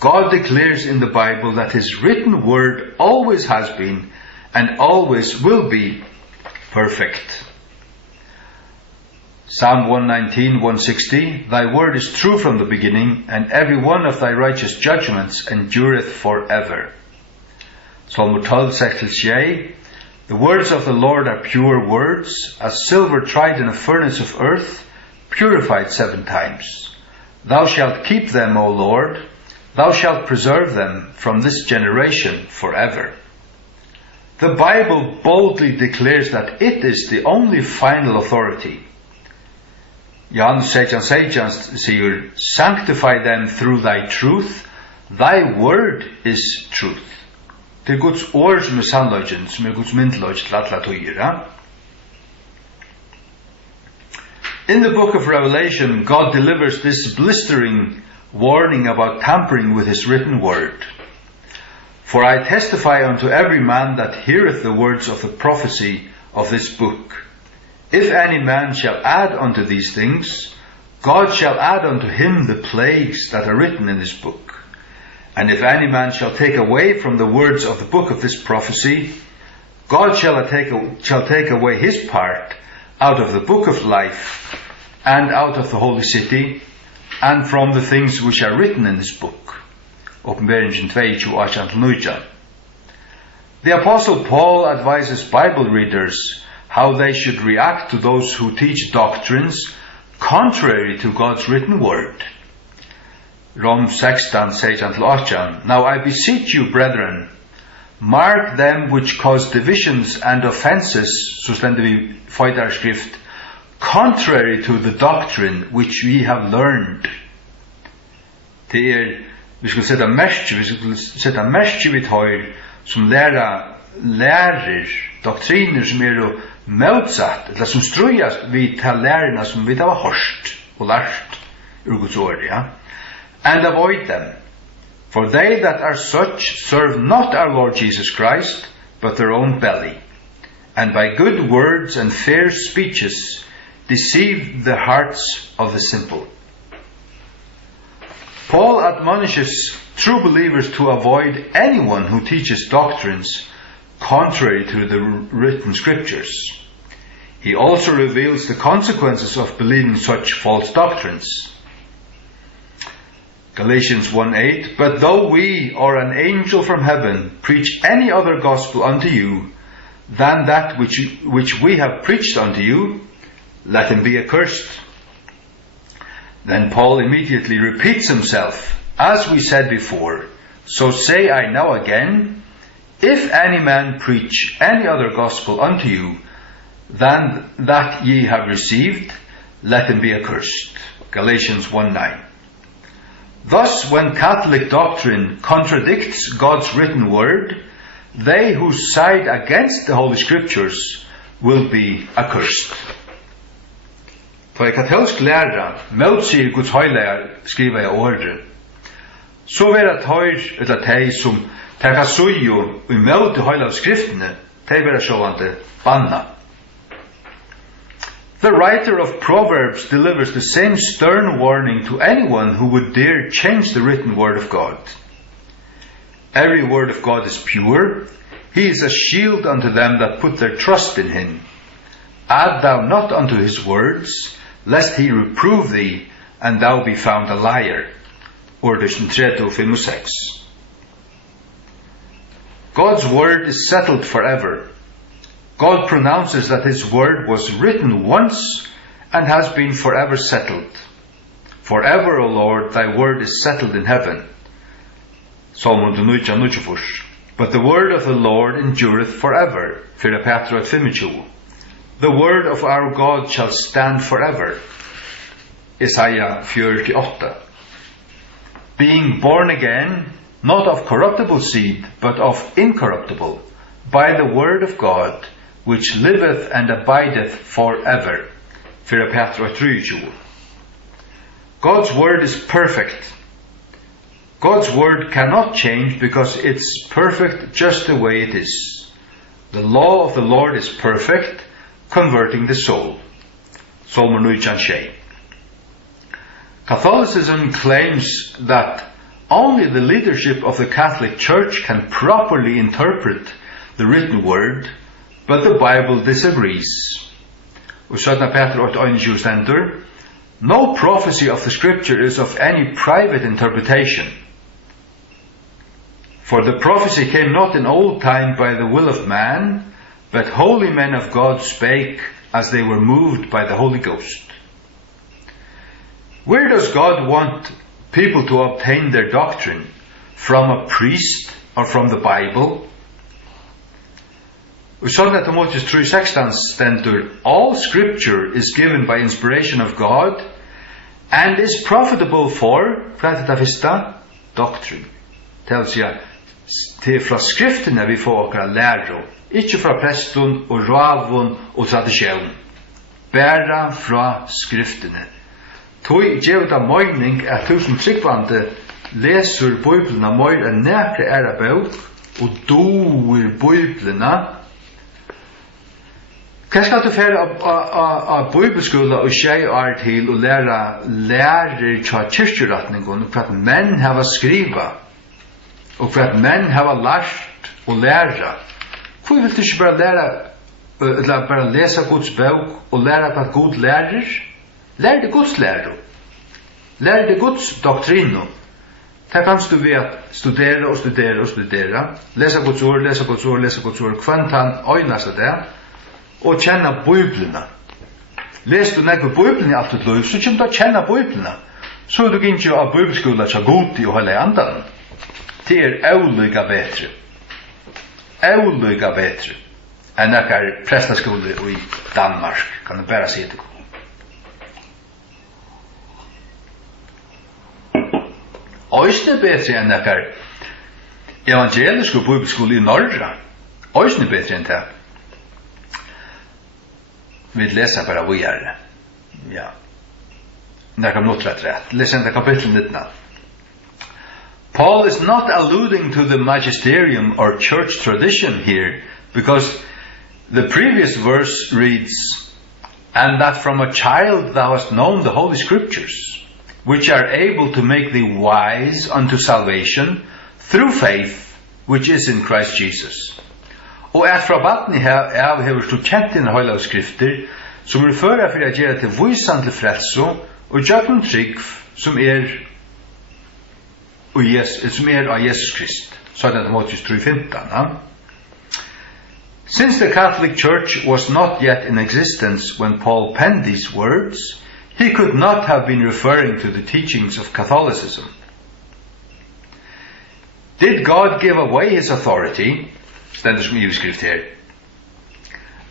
God declares in the Bible that His written word always has been and always will be perfect. Psalm 119, 160, Thy word is true from the beginning, and every one of Thy righteous judgments endureth forever. Psalm 12, 6, The words of the Lord are pure words, as silver tried in a furnace of earth, purified 7 times. Thou shalt keep them, O Lord, Thou shalt preserve them from this generation forever. The Bible boldly declares that it is the only final authority. Johannes 16:16 sier, Sanctify them through Thy truth, Thy word is truth. Det er Guds ord som er sannløgjen, som er Guds myndløgj til alle tøyer. In the book of Revelation, God delivers this blistering warning about tampering with his written word. For I testify unto every man that heareth the words of the prophecy of this book. If any man shall add unto these things, God shall add unto him the plagues that are written in this book. And if any man shall take away from the words of the book of this prophecy, God shall take away his part out of the book of life, and out of the holy city, and from the things which are written in this book. Åpenbaringen 2:28-19. The Apostle Paul advises Bible readers how they should react to those who teach doctrines contrary to God's written word. Rom 16:16-18. Now I beseech you, brethren, mark them which cause divisions and offenses, så stender vi Feidarskrift, contrary to the doctrine which we have learned. Vi skulle sette merke vid høyr som lærer doktriner som motsatt, eller som strøyast vid til lærerne som vi har hørt og lært ur Guds ord, ja. And avoid them, for they that are such serve not our Lord Jesus Christ, but their own belly, and by good words and fair speeches deceive the hearts of the simple. Paul admonishes true believers to avoid anyone who teaches doctrines contrary to the written scriptures. He also reveals the consequences of believing such false doctrines. Galatians 1:8, But though we or an angel from heaven preach any other gospel unto you than that which we have preached unto you, let him be accursed. Then Paul immediately repeats himself, as we said before, so say I now again, if any man preach any other gospel unto you than that ye have received, let him be accursed. Galatians 1:9. Thus, when Catholic doctrine contradicts God's written word, they who side against the Holy Scriptures will be accursed. For katolsk læra motsier Guds høylegar skriva I ordet, så vera tøyr eller tei som taka suju I møte høyla av skriftene, tei vera sjåvande banna. The writer of Proverbs delivers the same stern warning to anyone who would dare change the written word of God. Every word of God is pure. He is a shield unto them that put their trust in him. Add thou not unto his words, lest he reprove thee, and thou be found a liar. Orders 3:5-6. God's word is settled forever. God pronounces that his word was written once and has been forever settled. Forever, O Lord, thy word is settled in heaven. Psalm 119:9. But the word of the Lord endureth forever. 1 Petrus 5:20. The word of our God shall stand forever. Isaiah 48. Being born again, not of corruptible seed, but of incorruptible, by the word of God, which liveth and abideth forever. 1 Petrus 3:20. God's word is perfect. God's word cannot change because it's perfect just the way it is. The law of the Lord is perfect, converting the soul. Psalm 19:6. Catholicism claims that only the leadership of the Catholic Church can properly interpret the written word, but the Bible disagrees. Og 17 Petrus 1:21 stendur, no prophecy of the Scripture is of any private interpretation. For the prophecy came not in old time by the will of man, but holy men of God spake as they were moved by the Holy Ghost. Where does God want people to obtain their doctrine? From a priest or from the Bible? Og 2 Timotheus 3:16 stendur, all scripture is given by inspiration of God and is profitable for, doctrine. Det fra skriftene vi får okra læro, ikke fra prestun og ravun og tradisjon. bæra fra skriftene. Tøy gjør det mening at tusen tryggvande leser Bibelna mer enn nekre æra bøk, og doer Bibelna. Hva skal du fære av Bibelskola og tjei år til og lærer tja kyrkjeratningen, og for at menn hava skriva, og for at menn hava lært og læra? Hvor vil du ikke bare lære, eller bare lese Guds bøk, og lære på at Gud lærer? Lær det Guds lærer. Lær det Guds doktrino. Her kanst du ved at studere og studere og studere, lese Guds ord, lese Guds ord, lese Guds ord, kvantan øynast av det, og kjenne Bibelene. Les du nekve Bibelen i alt ditt liv, så kommer du å kjenne Bibelene. Så er du ikke av Bibelskolen til god i å holde andan. Det aulyga bedre. Aulyga bedre enn nekkar prestaskole i Danmark, kan du bare si det. Øysne bedre enn nekkar evangelisk og bibelskole i Norra. Øysne bedre enn det. Vi leser bare videre. Ja. Nekkar notrett rett. Les enda kapittel 19. Paul is not alluding to the magisterium or church tradition here, because the previous verse reads, "And that from a child thou hast known the Holy Scriptures, which are able to make thee wise unto salvation through faith, which is in Christ Jesus." Og at fra batni hefur du kjent dine høyla skrifter, som føra for å gjøre til vysan til frelso, og gjøkken trygg, som av Jesus Krist. Så er det Timotheus 3:15. Since the Catholic Church was not yet in existence when Paul penned these words, he could not have been referring to the teachings of Catholicism. Did God give away his authority? Stendur som iveskrift her.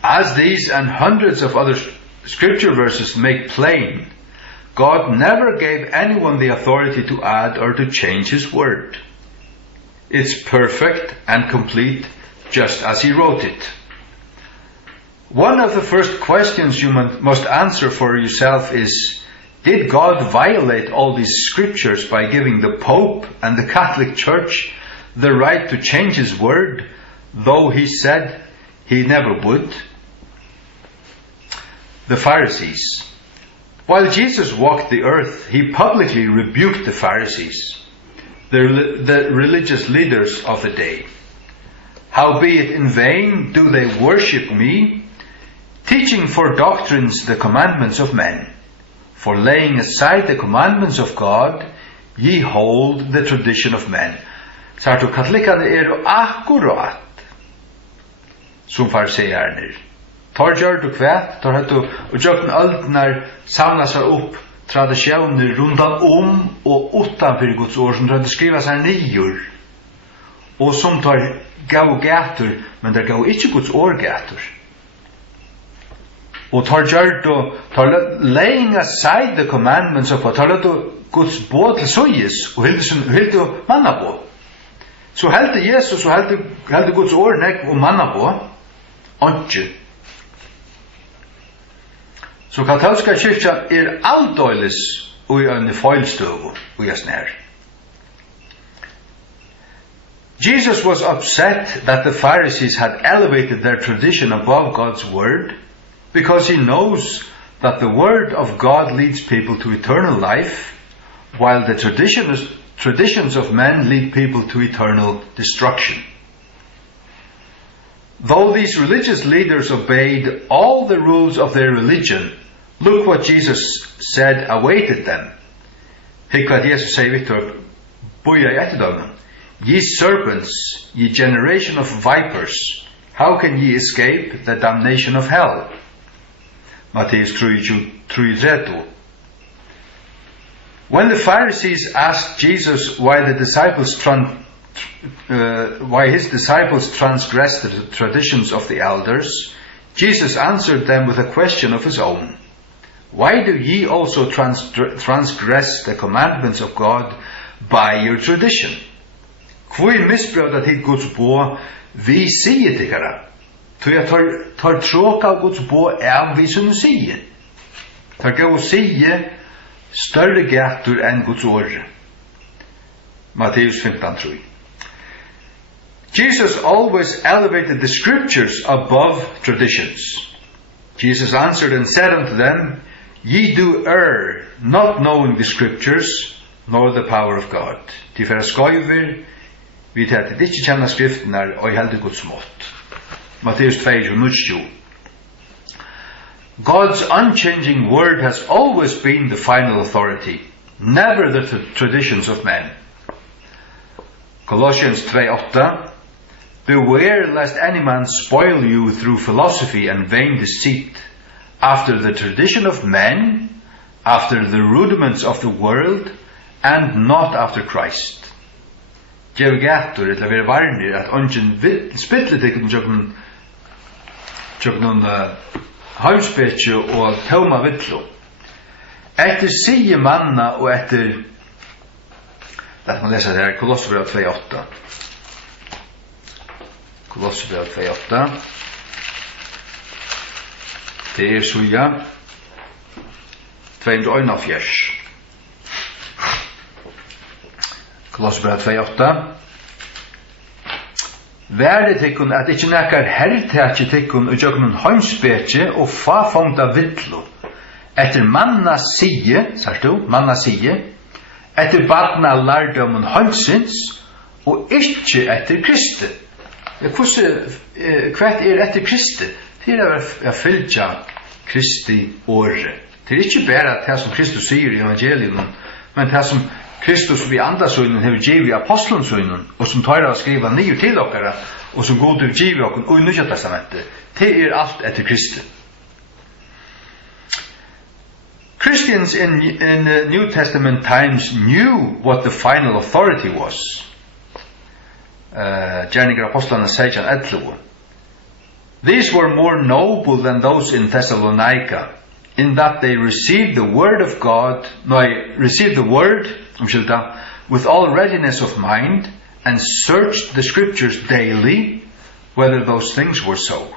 As these and hundreds of other scripture verses make plain, God never gave anyone the authority to add or to change his word. It's perfect and complete, just as he wrote it. One of the first questions you must answer for yourself is, did God violate all these scriptures by giving the Pope and the Catholic Church the right to change his word, though he said he never would? The Pharisees. While Jesus walked the earth, he publicly rebuked the Pharisees, the religious leaders of the day. Howbeit in vain do they worship me, teaching for doctrines the commandments of men. For laying aside the commandments of God, ye hold the tradition of men. Så at katolikkene akkurat som fariseerne. Tar gjør du kvæt, tar høyt og gjøkken aldnar samla seg opp tradisjoner rundan og utanfor Guds ord, som tar skriva seg nyer, og som tar gav gater, men der gav ikke Guds ord gater. Og tar gjør du, tar laying aside the commandments of God, tar du Guds båd til søyes, og helt du manna på. Så helt Jesus og helt Guds ord nek og manna på, ikke. Så katolska kyrkja aldøyles og i en feilstøv og i snær. Jesus was upset that the Pharisees had elevated their tradition above God's word, because he knows that the word of God leads people to eternal life, while the traditions of men lead people to eternal destruction. Though these religious leaders obeyed all the rules of their religion, look what Jesus said awaited them. Hikk what Jesus sier Victor, boja I etterdagene. Ye serpents, ye generation of vipers, how can ye escape the damnation of hell? Mattheus 3:3. When the Pharisees asked Jesus why his disciples transgressed the traditions of the elders, Jesus answered them with a question of his own. Why do ye also transgress the commandments of God by your tradition? Hvor misbrød at hit Guds bo, vi sier tikkara. Tog jag tar tråka av Guds bo av vi som säger. Tar gå och säga större gator än Guds år. Matteus 15:3. Jesus always elevated the scriptures above traditions. Jesus answered and said unto them, Ye do err, not knowing the scriptures, nor the power of God. Till för skoiver, vi tar till inte känna skrifterna och helde Guds mått. Matteus 2:20. God's unchanging word has always been the final authority, never the traditions of men. Colossians 2:8. Beware lest any man spoil you through philosophy and vain deceit, after the tradition of men, after the rudiments of the world, and not after Christ. Gjev gator, eller vi varnir, at ongen spytletikun tjokken hausbetje og tøma vittlo. Etter sige manna og etter, lett man lesa det her, Kolossebrevet 2:8. Kolossebrevet 2:8. Det suja 241. Kolossebrevet 2:8. Vær tikkun at ikkje nekkar herrtækje tikkun og jøgnun heimsbetje og fafongda vittlo. Etter manna sige, sagt du, manna sige, etter badna lærdommen heimsins, og ikkje etter Kristi. Ja, hvert etter Kristi? Det å fylgja Kristi åre. Det ikkje bare det som Kristus sier i evangelium, men det som Kristus vi andasøynen hever givet i apostlensøynen, og som tar å skriva nye til okkara, og som god hever givet okkara og i Nya Testamentet. Det alt etter Kristi. Christians in New Testament times knew what the final authority was. Gjerninger Apostlene 16:11. These were more noble than those in Thessalonica, in that they received the word of God, received the word, with all readiness of mind, and searched the scriptures daily, whether those things were so.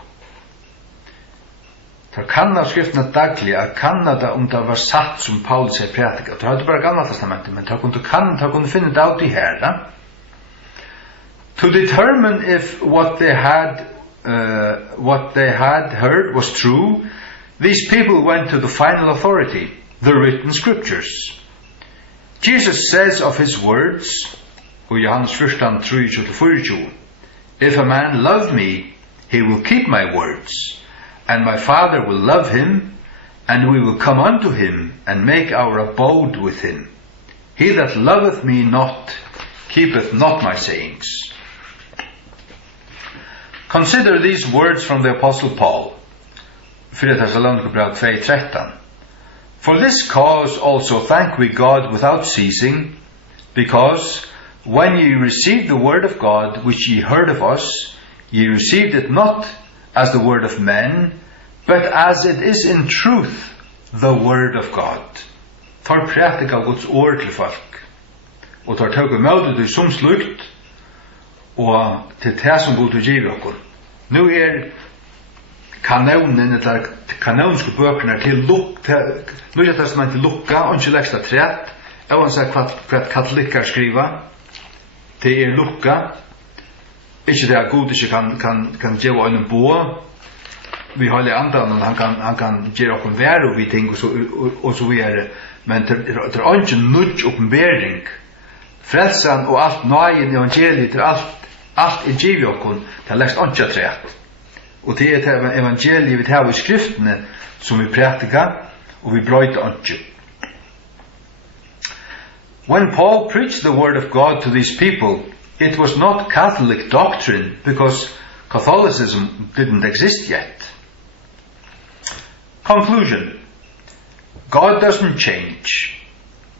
For kanna skriftene dagliga, kanna det det var satt som Paulus er prætika. Det hadde bare Gamla testamentet, men det kunne finne det out i her. To determine if what they had heard was true, these people went to the final authority, the written scriptures. Jesus says of his words, Johannes 1:3-4, If a man love me, he will keep my words, and my Father will love him, and we will come unto him, and make our abode with him. He that loveth me not, keepeth not my sayings. Consider these words from the Apostle Paul. 1 Thessalonians 2:13. For this cause also thank we God without ceasing, because when ye received the word of God, which ye heard of us, ye received it not as the word of men, but as it is in truth the word of God. Tar prætika Guds ord til folk, og tar tøk møtet det som slukt, og til det som god til giv okkur. Nu kanonen, eller kanonske bøkene til Nya Testamentet lukka, og ikke leksta trætt, og han sier hva katolikker skriva, det lukka, ikke det god ikke kan gjøre en bo, vi har andan, han kan gjøre okkur vær og vi ting, og så videre, men det ikke nødt oppenbering, frelsen og alt nøyen evangeliet, det alt givet okkur, det er lekst ikke trætt. Og det er evangeliet vi tar i skriftene som vi prætika, og vi brøyter ikke. When Paul preached the word of God to these people, it was not Catholic doctrine, because Catholicism didn't exist yet. Conclusion. God doesn't change.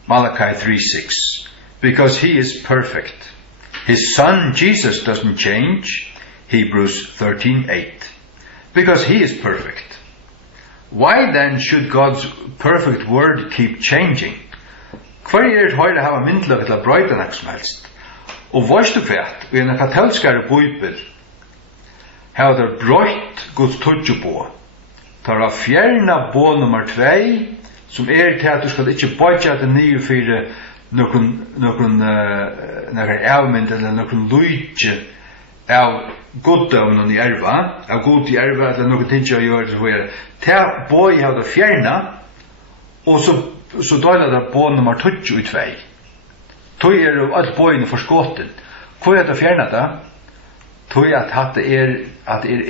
Malachi 3:6. Because he is perfect. His son Jesus doesn't change. Hebrews 13:8. Because he is perfect. Why then should God's perfect word keep changing? Hver det høyre hava myndløk til å brøyta nek som helst? Og veist du hva? I en katolskare bøybel har der brøtt Guds tødje på. Tar av fjerna på nummer 2, som til at du skal ikke bøtja det nye for noen avmynd eller noen lydje av goddøvnen i erva, av god i erva, eller noen ting å gjøre til høyre. Til bøy har det fjerna, og så døyler det på nummer 2 i 2. Tøy jo alt bøyene forskåten. Hva det fjerna da? Tøy at det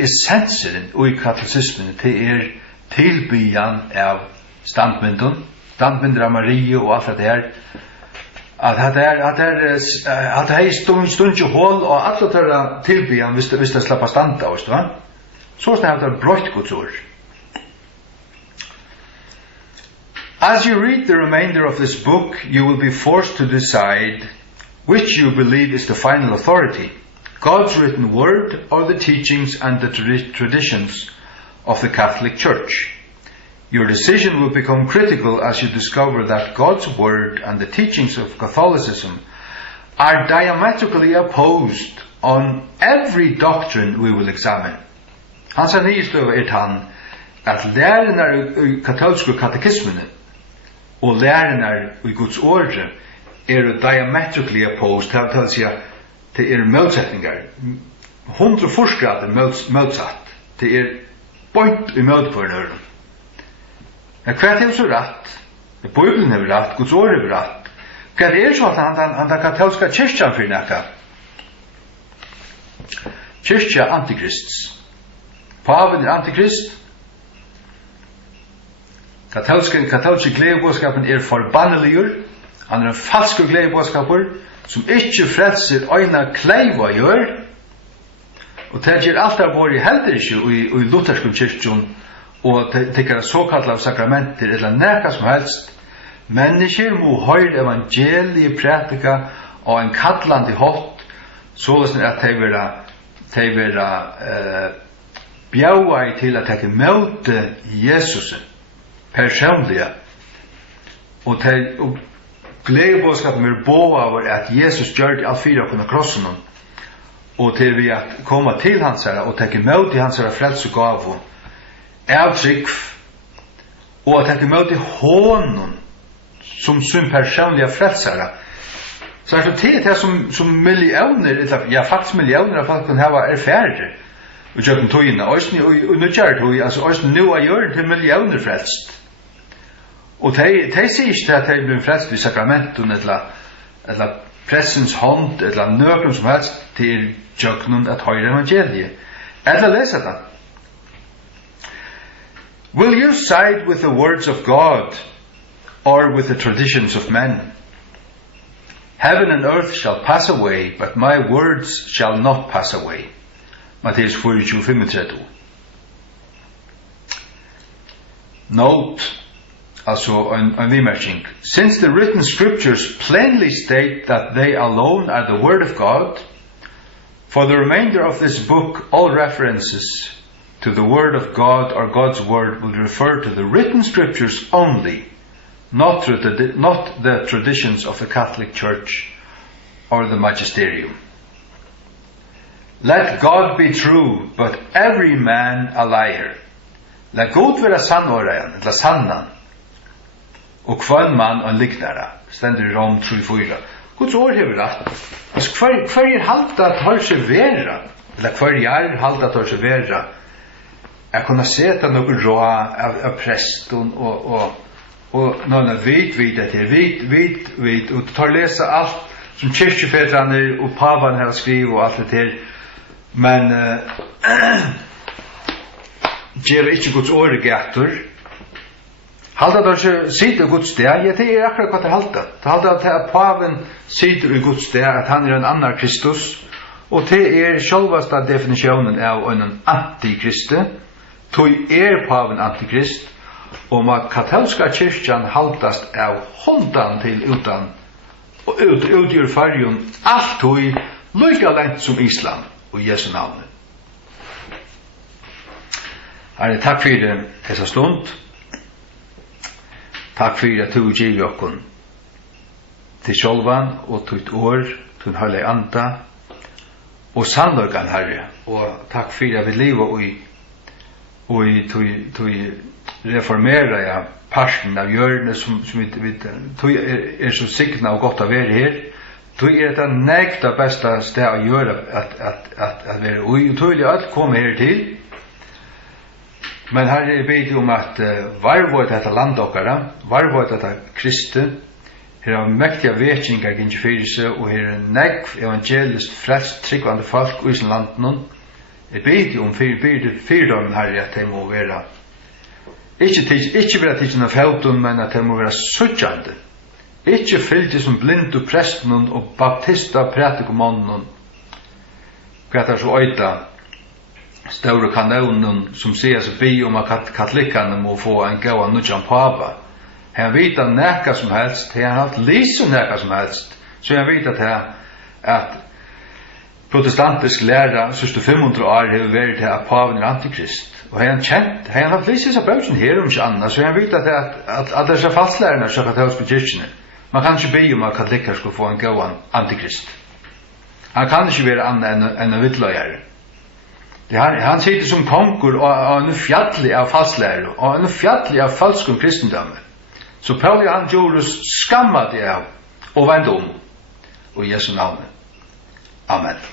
essensen i katolisismen til tilbyan av standmynden av Marie og alt det her, at det er stund i hål og alt det her tilbyan hvis det slapper standa, så er det brøtt Guds ord. As you read the remainder of this book, you will be forced to decide which you believe is the final authority, God's written word or the teachings and the traditions of the Catholic Church. Your decision will become critical as you discover that God's word and the teachings of Catholicism are diametrically opposed on every doctrine we will examine. Hans nystøv han at lærerne i katolske katekismene og lærerne i Guds ord diametrically opposed, det vil si det motsetninger. 100 grader motsatt. Det point imot for nøren. Men hva er så rett? Bibelen er rett, Guds ord er rett. Hva er så at han katolska kyrkjan for nekka? Kyrkja antikrists. Paven antikrist. Katolske gledebådskapen forbanneligur. Han en falsk gledebådskaper som ikke frelser øyna kleiva gjør. Og det gjør alt av våre helder ikke i luthersk kyrkjon og tekker såkalt av sakramenter eller nekka som helst. Mennesker må høre evangeliet prætika og en kallande hått således at de vera bjaua til at de møte Jesusen personliga og gledebådskapen boa over at Jesus gjør det alt fire på krossen og til vi at komme til hans herre og tekke møte til hans herre frelse og gav av trygg og at tekke møte honom som sin personliga frelsere. Så det til som millioner, ja faktisk millioner av folk kan ha erfærere og gjør togene, og nå gjør det altså også nå gjør det til millioner frelst. Og de sier ikke at de blir frelst i sakramenten eller pressens hånd eller nøkken som helst til gjøkken at høyre evangeliet. Eller lese det. Will you side with the words of God or with the traditions of men? Heaven and earth shall pass away, but my words shall not pass away. Matteus 4:25. Note, also on vimerking, since the written scriptures plainly state that they alone are the word of God, for the remainder of this book all references to the word of God or God's word will refer to the written scriptures only, not the traditions of the Catholic Church or the magisterium. Let God be true, but every man a liar. Let God være sannåren, eller sannan, og hver mann en liknare, stender i Rom 3:4. Guds ord hever rett. Hver halda at har seg vera, eller hver halda at har seg vera, jeg kunne seta noen råd av presten, og noen vit etter, vit, og tar lesa alt som kyrkjefedrane og pavan har skrivet og alt det til, men gjør ikke Guds ord gator. Halda da ikke sitter i Guds sted, ja, det akkurat hva det halda. Det halda at paven sitter i Guds sted, at han en annan Kristus, og det sjálvasta definisjonen av en antikriste, tog paven antikrist, om at katolska kyrkjan haldast av hundan til utan, og utgjør fargen alt tog lika lengt som Islam og Jesu navn. Herre, takk for dessa stund. Takk for at du gir jokken til sjálvan og til et år, til en heilig anda, og sannløygan, Herre, og takk for at vi lever og tog reformera ja parten av hjørne som vi så sikna og godt av være her. Tog det nekta besta sted å gjøre at være ui, og tog alt komme her til. Men her bedt om at varvåt dette land okkara, varvåt dette Kristi, her er mektige vetjingar gynnt fyrir seg, og her er nekv evangelisk frelst tryggvande folk i sin landen. Jeg bedt om fyrdom her at de må være ikke være tidsen av fauton, men at de må være suttjande. Ikke fyllt som blind og presten og baptista prætikomannen. Hva så øyta store kanonen som sier seg be om at katolikkene må få en gav nudjan pava. Han vet at nekka som helst, han har hatt lyset nekka som helst, så han vet at protestantisk læra siste 500 år har vært til at paven er antikrist. Og han kjent, han har hatt lyset seg bøkken her om ikke annet, så han vet at disse falslærerne så katolske kyrkjene, man kan ikke be om at katolikker skulle få en gav antikrist. Han kan ikke være annet enn en vittløyere. Han sitter som konkur og en fjallig av falslærer og en fjallig av falskum kristendømme. Så Pauli han gjorde skamma det av og vende om. Og i Jesu navn. Amen.